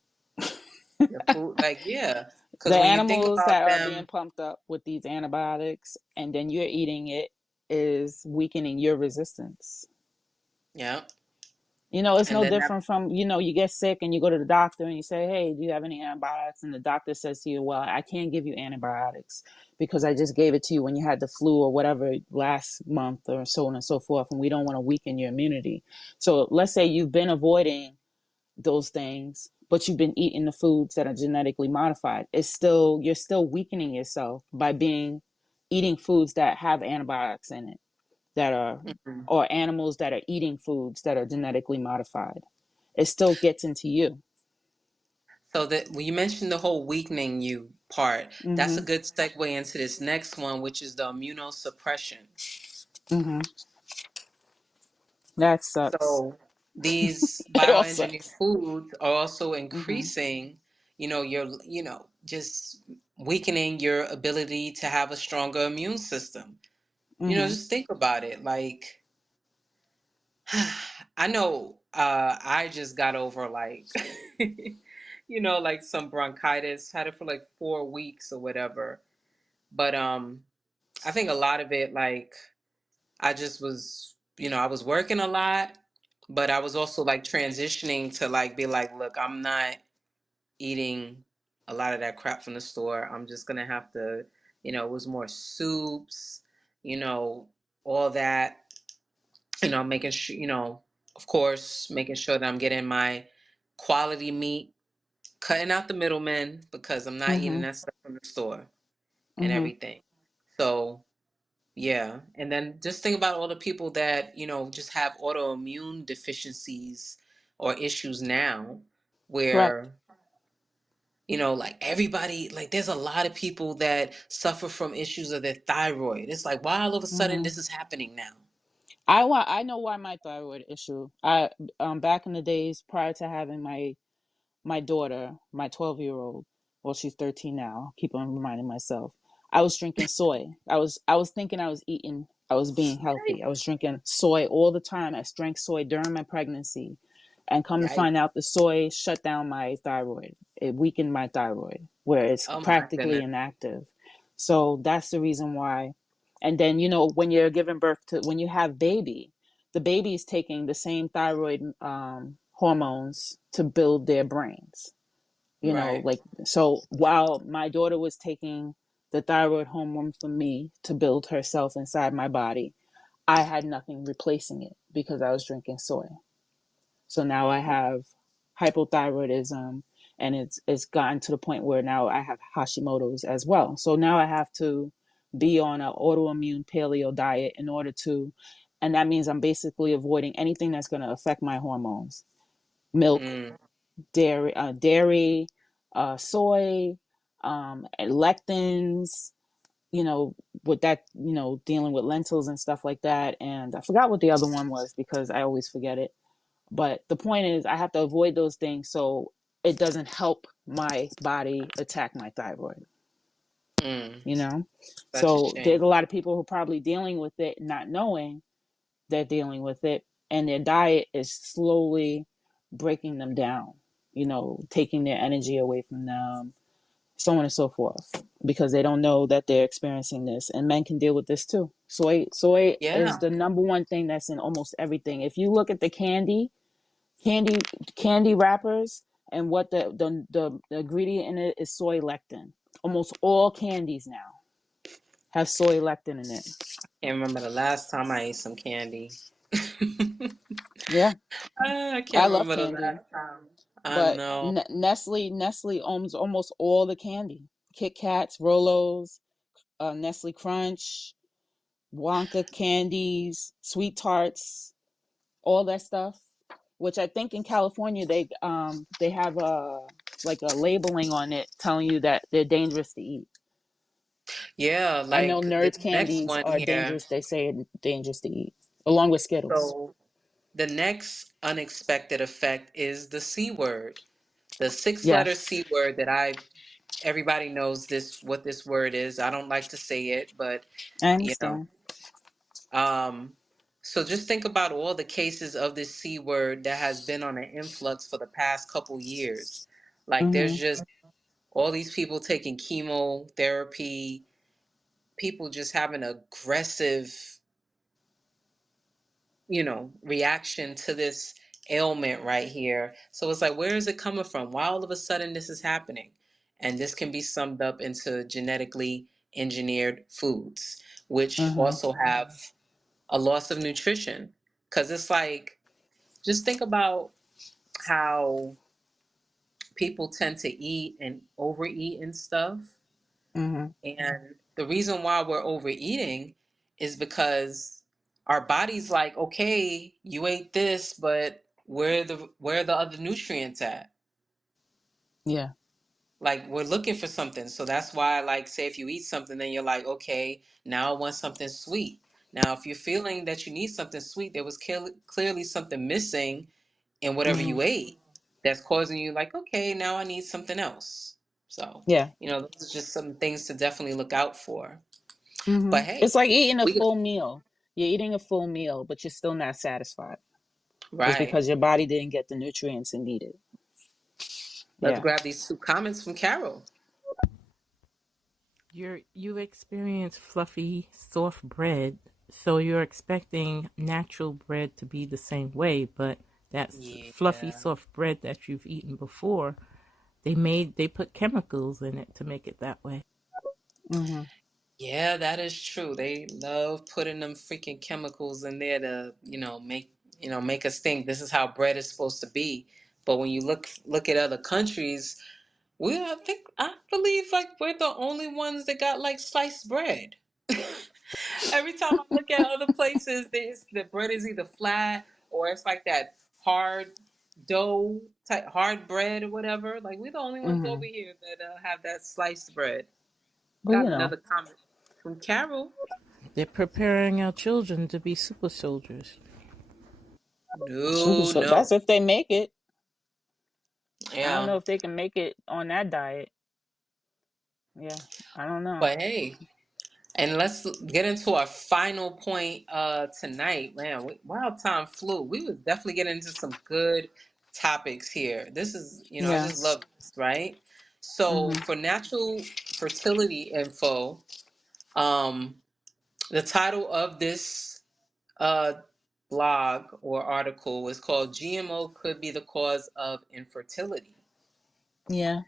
The food, like yeah, The because when you think animals about that are being them, pumped up with these antibiotics and then you're eating it is weakening your resistance. yeah, It's and no then that, different from, you get sick and you go to the doctor and you say, "Hey, do you have any antibiotics?" And the doctor says to you, "Well, I can't give you antibiotics because I just gave it to you when you had the flu or whatever last month," or so on and so forth. And we don't want to weaken your immunity. So let's say you've been avoiding those things, but you've been eating the foods that are genetically modified. You're still weakening yourself by being eating foods that have antibiotics in it, that are, Mhm. or animals that are eating foods that are genetically modified. It still gets into you. So that when you mentioned the whole weakening you part, that's a Mm-hmm. good segue into this next one, which is the immunosuppression. Mm-hmm. That sucks. So these It all bioengineered sucks. foods are also Mm-hmm. increasing, your, just weakening your ability to have a stronger immune system. Mm-hmm. Just think about it. Like, I know I just got over like, like some bronchitis, had it for like 4 weeks or whatever. But I think a lot of it, like, I just was, I was working a lot, but I was also like transitioning to like be like, look, I'm not eating a lot of that crap from the store. I'm just gonna have to, it was more soups, all that, making sure, of course, making sure that I'm getting my quality meat, cutting out the middlemen because I'm not eating Mm-hmm. that stuff from the store and Mm-hmm. everything. So yeah. And then just think about all the people that, just have autoimmune deficiencies or issues now Correct. where, like everybody, like there's a lot of people that suffer from issues of their thyroid. It's like, why all of a sudden Mm-hmm. this is happening now? I know why my thyroid issue. I back in the days prior to having my daughter, my 12-year-old, well, she's 13 now. Keep on reminding myself. I was drinking soy. I was thinking I was being healthy. I was drinking soy all the time. I drank soy during my pregnancy, and come to Yikes. find out the soy shut down my thyroid. It weakened my thyroid where it's Oh my practically goodness. inactive. So that's the reason why. And then, when you're giving birth to, when you have baby, the baby is taking the same thyroid hormones to build their brains. Right. Like, so while my daughter was taking the thyroid hormone for me to build herself inside my body, I had nothing replacing it because I was drinking soy. So now I have hypothyroidism, and it's gotten to the point where now I have Hashimoto's as well. So now I have to be on an autoimmune paleo diet in order to, and that means I'm basically avoiding anything that's going to affect my hormones. Milk, Mm. dairy, soy, and lectins, with that, dealing with lentils and stuff like that. And I forgot what the other one was because I always forget it. But the point is, I have to avoid those things so it doesn't help my body attack my thyroid, Mm. you know? Such a So shame. there's a lot of people who are probably dealing with it, not knowing they're dealing with it, and their diet is slowly breaking them down, taking their energy away from them, so on and so forth, because they don't know that they're experiencing this. And men can deal with this too. Soy is Yeah. the number one thing that's in almost everything. If you look at the candy candy wrappers, and what the ingredient in it is soy lectin. Almost all candies now have soy lectin in it. Can't remember the last time I ate some candy. Yeah, I I can't love remember the candy, last time. I but know. Nestle owns almost all the candy. Kit Kats, Rolos, Nestle Crunch, Wonka candies, sweet tarts, all that stuff. Which I think in California they have a, like, a labeling on it telling you that they're dangerous to eat. Yeah, I know like the Nerds next candies one are here. dangerous. They say dangerous to eat, along with Skittles. So the next unexpected effect is the C word. The six-letter Yes, C word that everybody knows what this word is. I don't like to say it, but I you know. understand. Um so just think about all the cases of this C word that has been on an influx for the past couple years. Like there's Mhm. just all these people taking chemotherapy, people just having aggressive, reaction to this ailment right here. So it's like, where is it coming from? Why all of a sudden this is happening? And this can be summed up into genetically engineered foods, which Mhm. also have a loss of nutrition. Because it's like, just think about how people tend to eat and overeat and stuff. Mhm. And the reason why we're overeating is because our body's like, okay, you ate this, but where are the other nutrients at? Yeah. Like we're looking for something. So that's why, like, say if you eat something, then you're like, okay, now I want something sweet. Now, if you're feeling that you need something sweet, there was clearly something missing in whatever Hmm. you ate that's causing you like, okay, now I need something else. So, Yeah. those are just some things to definitely look out for. Hmm. But hey, It's like eating a we full meal. You're eating a full meal, but you're still not satisfied. It's right. because your body didn't get the nutrients it needed. Let's Yeah. grab these two comments from Carol. You experience fluffy, soft bread, so you're expecting natural bread to be the same way, but that's fluffy, Yeah. soft bread that you've eaten before. They put chemicals in it to make it that way. Hmm. Yeah, that is true. They love putting them freaking chemicals in there to, make us think this is how bread is supposed to be. But when you look at other countries, I believe like we're the only ones that got like sliced bread. Every time I look at other places, the bread is either flat or it's like that hard dough type hard bread or whatever. Like we're the only ones Hmm. over here that have that sliced bread. But Got you know, another comment from Carol. They're preparing our children to be super soldiers. No, that's no. if they make it. I don't Yeah. know if they can make it on that diet. Yeah. I don't know. But hey, and let's get into our final point tonight. Man, wow, time flew. We was definitely getting into some good topics here. This is, I Yeah. just love this, right? So Hmm. for natural fertility info, um, the title of this uh blog or article is called GMO Could Be the Cause of Infertility. Yeah.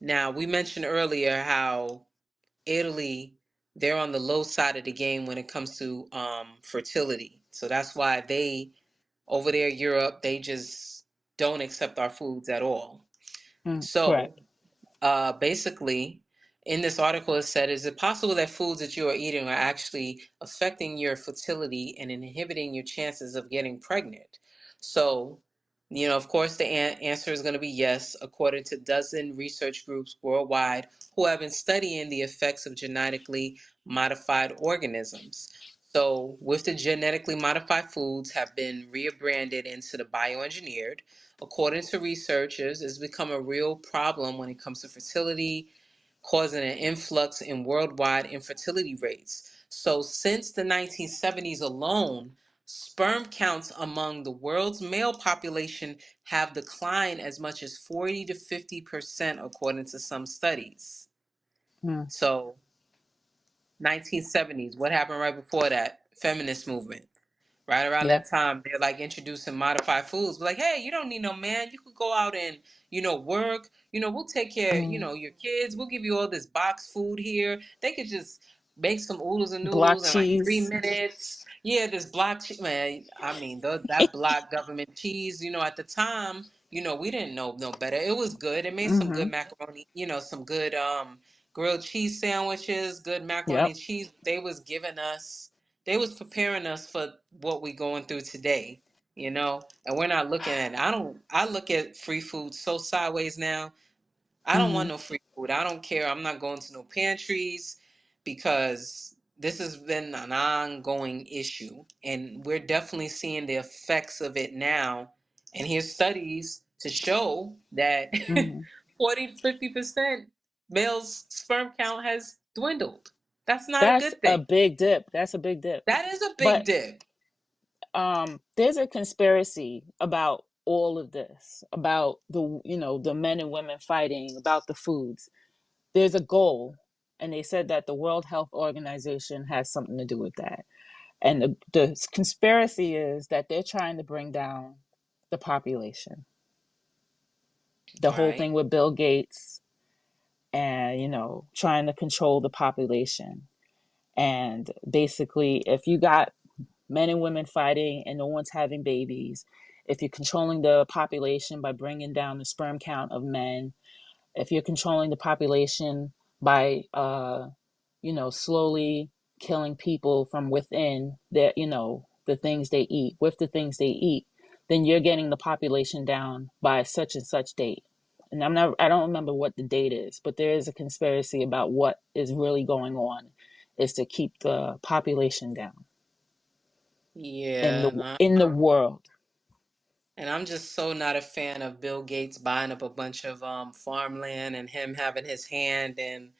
Now, we mentioned earlier how Italy, they're on the low side of the game when it comes to fertility. So that's why over there, Europe, they just don't accept our foods at all. Mm, correct. So basically, in this article, it said, is it possible that foods that you are eating are actually affecting your fertility and inhibiting your chances of getting pregnant? So, of course, the answer is going to be yes, according to dozen research groups worldwide who have been studying the effects of genetically modified organisms. So, with the genetically modified foods have been rebranded into the bioengineered, according to researchers, it's become a real problem when it comes to fertility, causing an influx in worldwide infertility rates. So, since the 1970s alone, sperm counts among the world's male population have declined as much as 40 to 50%, according to some studies. Mm, So, 1970s, what happened right before that? Feminist movement. Right around yep. that time, they're like introducing modified foods. Like, hey, you don't need no man. You could go out and, work. We'll take care, Mm. your kids. We'll give you all this box food here. They could just make some oodles and Block noodles in like three cheese. minutes. Yeah, this block cheese, man. I mean, that block government cheese, at the time, we didn't know no better. It was good. It made some Hmm. good macaroni, some good grilled cheese sandwiches, good macaroni Yep. and cheese. They was preparing us for what we going through today, and we're not looking at it. I look at free food so sideways now. I don't Hmm. want no free food. I don't care. I'm not going to no pantries because this has been an ongoing issue and we're definitely seeing the effects of it now. And here's studies to show that Hmm. 40 to 50% males sperm count has dwindled. That's not a That's good a thing. big dip. That's a big dip. That is a big But dip. there's a conspiracy about all of this, about the men and women fighting, about the foods. There's a goal, and they said that the World Health Organization has something to do with that. And the conspiracy is that they're trying to bring down the population. The whole Right. thing with Bill Gates and, trying to control the population. And basically, if you got men and women fighting and no one's having babies, if you're controlling the population by bringing down the sperm count of men, if you're controlling the population by slowly killing people from within their, the things they eat, with the things they eat, then you're getting the population down by such and such date. And I don't remember what the date is, but there is a conspiracy about what is really going on is to keep the population down in Yeah, the world. and I'm just so not a fan of Bill Gates buying up a bunch of farmland and him having his hand in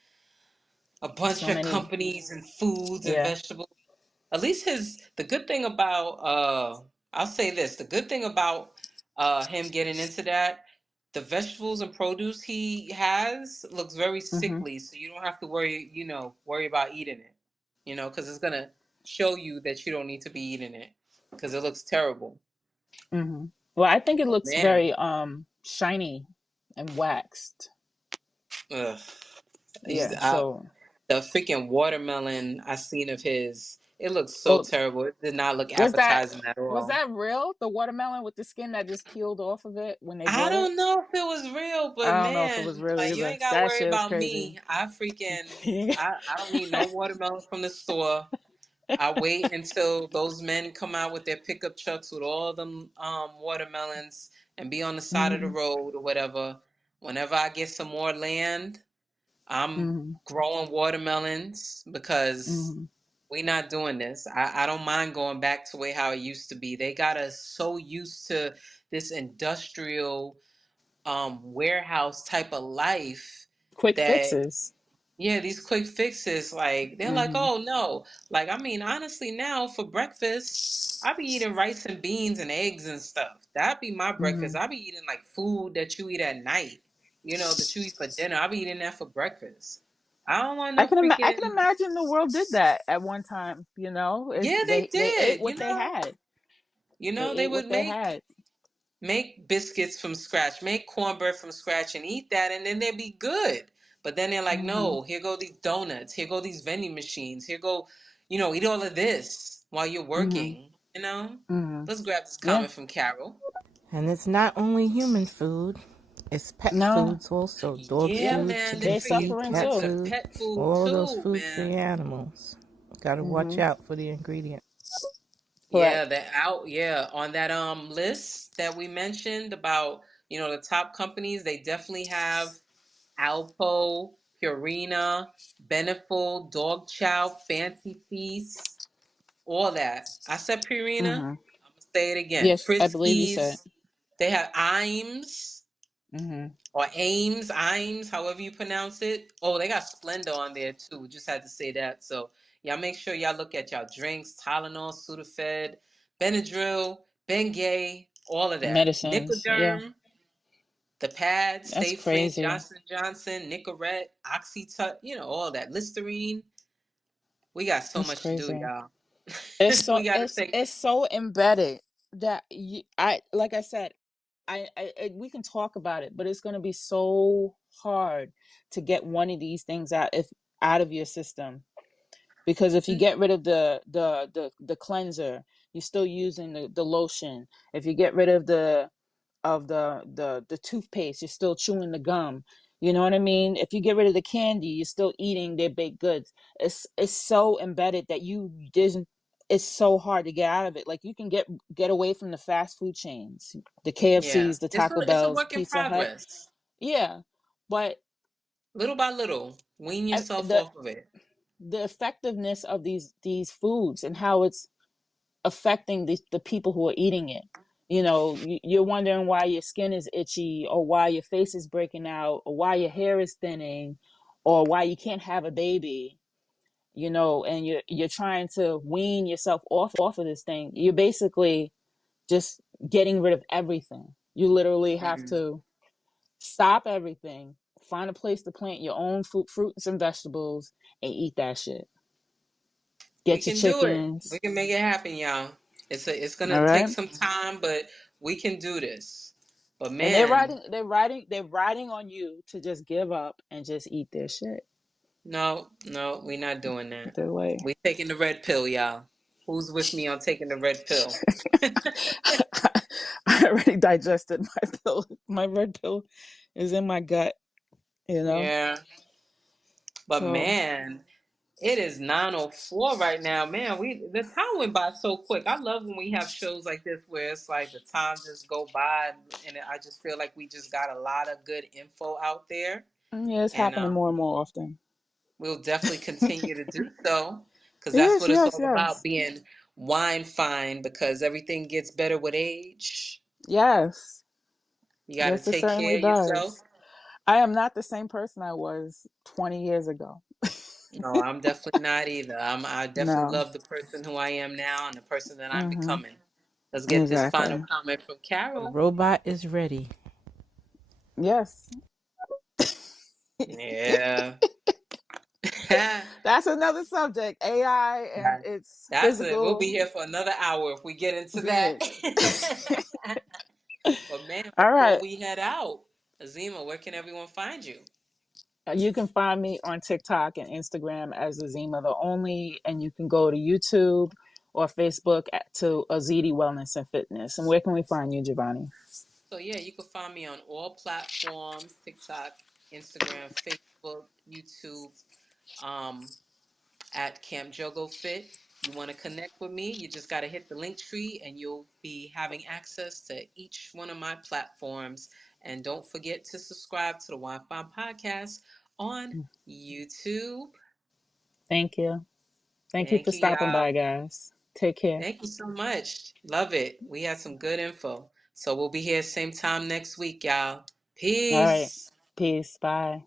a bunch So of many, companies and foods and yeah. vegetables. At least the good thing about I'll say this, the good thing about him getting into that, the vegetables and produce he has looks very Mhm. sickly, so you don't have to worry about eating it. Because it's gonna show you that you don't need to be eating it because it looks terrible. Mhm. Well, I think it Oh looks man, very shiny and waxed. ugh. He's Yeah. So, the freaking watermelon I seen of his. It looked so well, terrible. It did not look was that appetizing at was all. that real? The watermelon with the skin that just peeled off of it when they I bought it? don't know if it was real, but I don't know if it was man, real like you either. ain't gotta That worry shit was about crazy. me. I don't need no watermelon from the store. I wait until those men come out with their pickup trucks with all them watermelons and be on the side of the Mhm. road or whatever. Whenever I get some more land, I'm Mhm. growing watermelons because Mhm. we not doing this. I don't mind going back to way how it used to be. They got us so used to this industrial warehouse type of life Quick that fixes. yeah, these quick fixes, like they're like, Mhm. oh no. Like I mean, honestly now for breakfast, I be eating rice and beans and eggs and stuff. That'd be my breakfast. Mhm. I be eating like food that you eat at night, that you eat for dinner. I be eating that for breakfast. I don't want no I can freaking imagine the world did that at one time. yeah, they They ate did, what they had. They they ate would what they had. make biscuits from scratch, make cornbread from scratch and eat that and then they'd be good. But then they're like, Mhm. no, here go these donuts, here go these vending machines, here go, eat all of this while you're Mhm. working. Mhm. Let's grab this Yeah. comment from Carol. And it's not only human food, it's pet No. foods also. Dog Yeah, Yeah. food, man, the chicken They freaking food, suffering cat kids too. are food, pet food all those too, food for man. the animals. Gotta watch Mhm. out for the ingredients. Correct. On that list that we mentioned about, the top companies, they definitely have Alpo, Purina, Beneful, Dog Chow, Fancy Feast, all that. I said Purina. Mhm. I'm gonna say it again. Yes, I believe you said. Friskies. They have Imes Mhm. or Ames, however you pronounce it. Oh, they got Splenda on there too. Just had to say that. So y'all make sure y'all look at y'all drinks: Tylenol, Sudafed, Benadryl, Bengay, all of that. Medicines. Yeah. Nicoderm, the pads, That's Stay Fit, crazy. Johnson, Nicorette, Oxytut, all that. Listerine. We got so That's much to do, crazy. y'all. It's so We got to it's take. it's so embedded that I like I said, we can talk about it, but it's going to be so hard to get one of these things out of your system, because if you get rid of the cleanser, you're still using the lotion. If you get rid of the toothpaste, you're still chewing the gum. You know what I mean? If you get rid of the candy, you're still eating their baked goods. It's so embedded that you didn't. It's so hard to get out of it. Like, you can get away from the fast food chains, the Yeah, KFCs, the it's a Taco it's a Bells, work in Pizza Hut. progress. Yeah, but Little by little, wean yourself the off of it. effectiveness of these foods and how it's affecting the people who are eating it. You're wondering why your skin is itchy, or why your face is breaking out, or why your hair is thinning, or why you can't have a baby. And you're trying to wean yourself off of this thing. You're basically just getting rid of everything. You literally have Mhm. to stop everything, find a place to plant your own fruits and vegetables, and eat that shit. We Get your can do it. We chickens. can make it happen, y'all. It's All gonna take right. some time, but we can do this. But And man, they're riding on you to just give up and just eat their shit. no, no, we're not doing that. Their way. We taking the red pill, y'all. Who's with me on taking the red pill? I already digested my pill. My red pill is in my gut. Yeah. But So man, It is 9:04 right now, man. The time went by so quick. I love when we have shows like this where it's like the time just go by, and I just feel like we just got a lot of good info out there, Yeah, it's and happening more and more often. we'll definitely continue to do so because that's Yes, what it's yes, all about, yes. being wine fine, because everything gets better with age. Yes. You got to Yes, it take certainly care of yourself. does. I am not the same person I was 20 years ago. No, I'm definitely not either. I definitely No. love the person who I am now and the person that I'm Mm-hmm. becoming. Let's get this final Exactly. comment from The Carol. robot is ready. Yes. Yeah. That- That's another subject. AI and its That's it. We'll be physical here for another hour if we get into that. being. But man, All before right. we head out, Azima, where can everyone find you? You can find me on TikTok and Instagram as Azima the Only, and you can go to YouTube or Facebook to Azidi Wellness and Fitness. And where can we find you, Giovanni? So yeah, you can find me on all platforms: TikTok, Instagram, Facebook, YouTube, um, at Camp Jogo Fit. You want to connect with me, you just got to hit the link tree and you'll be having access to each one of my platforms. And don't forget to subscribe to the WineFine Podcast on YouTube. Thank you. Thank you for Thank you, stopping y'all. by, guys. Take care. Thank you so much. Love it. We had some good info. So we'll be here same time next week, y'all. All right. Peace. Peace. Bye.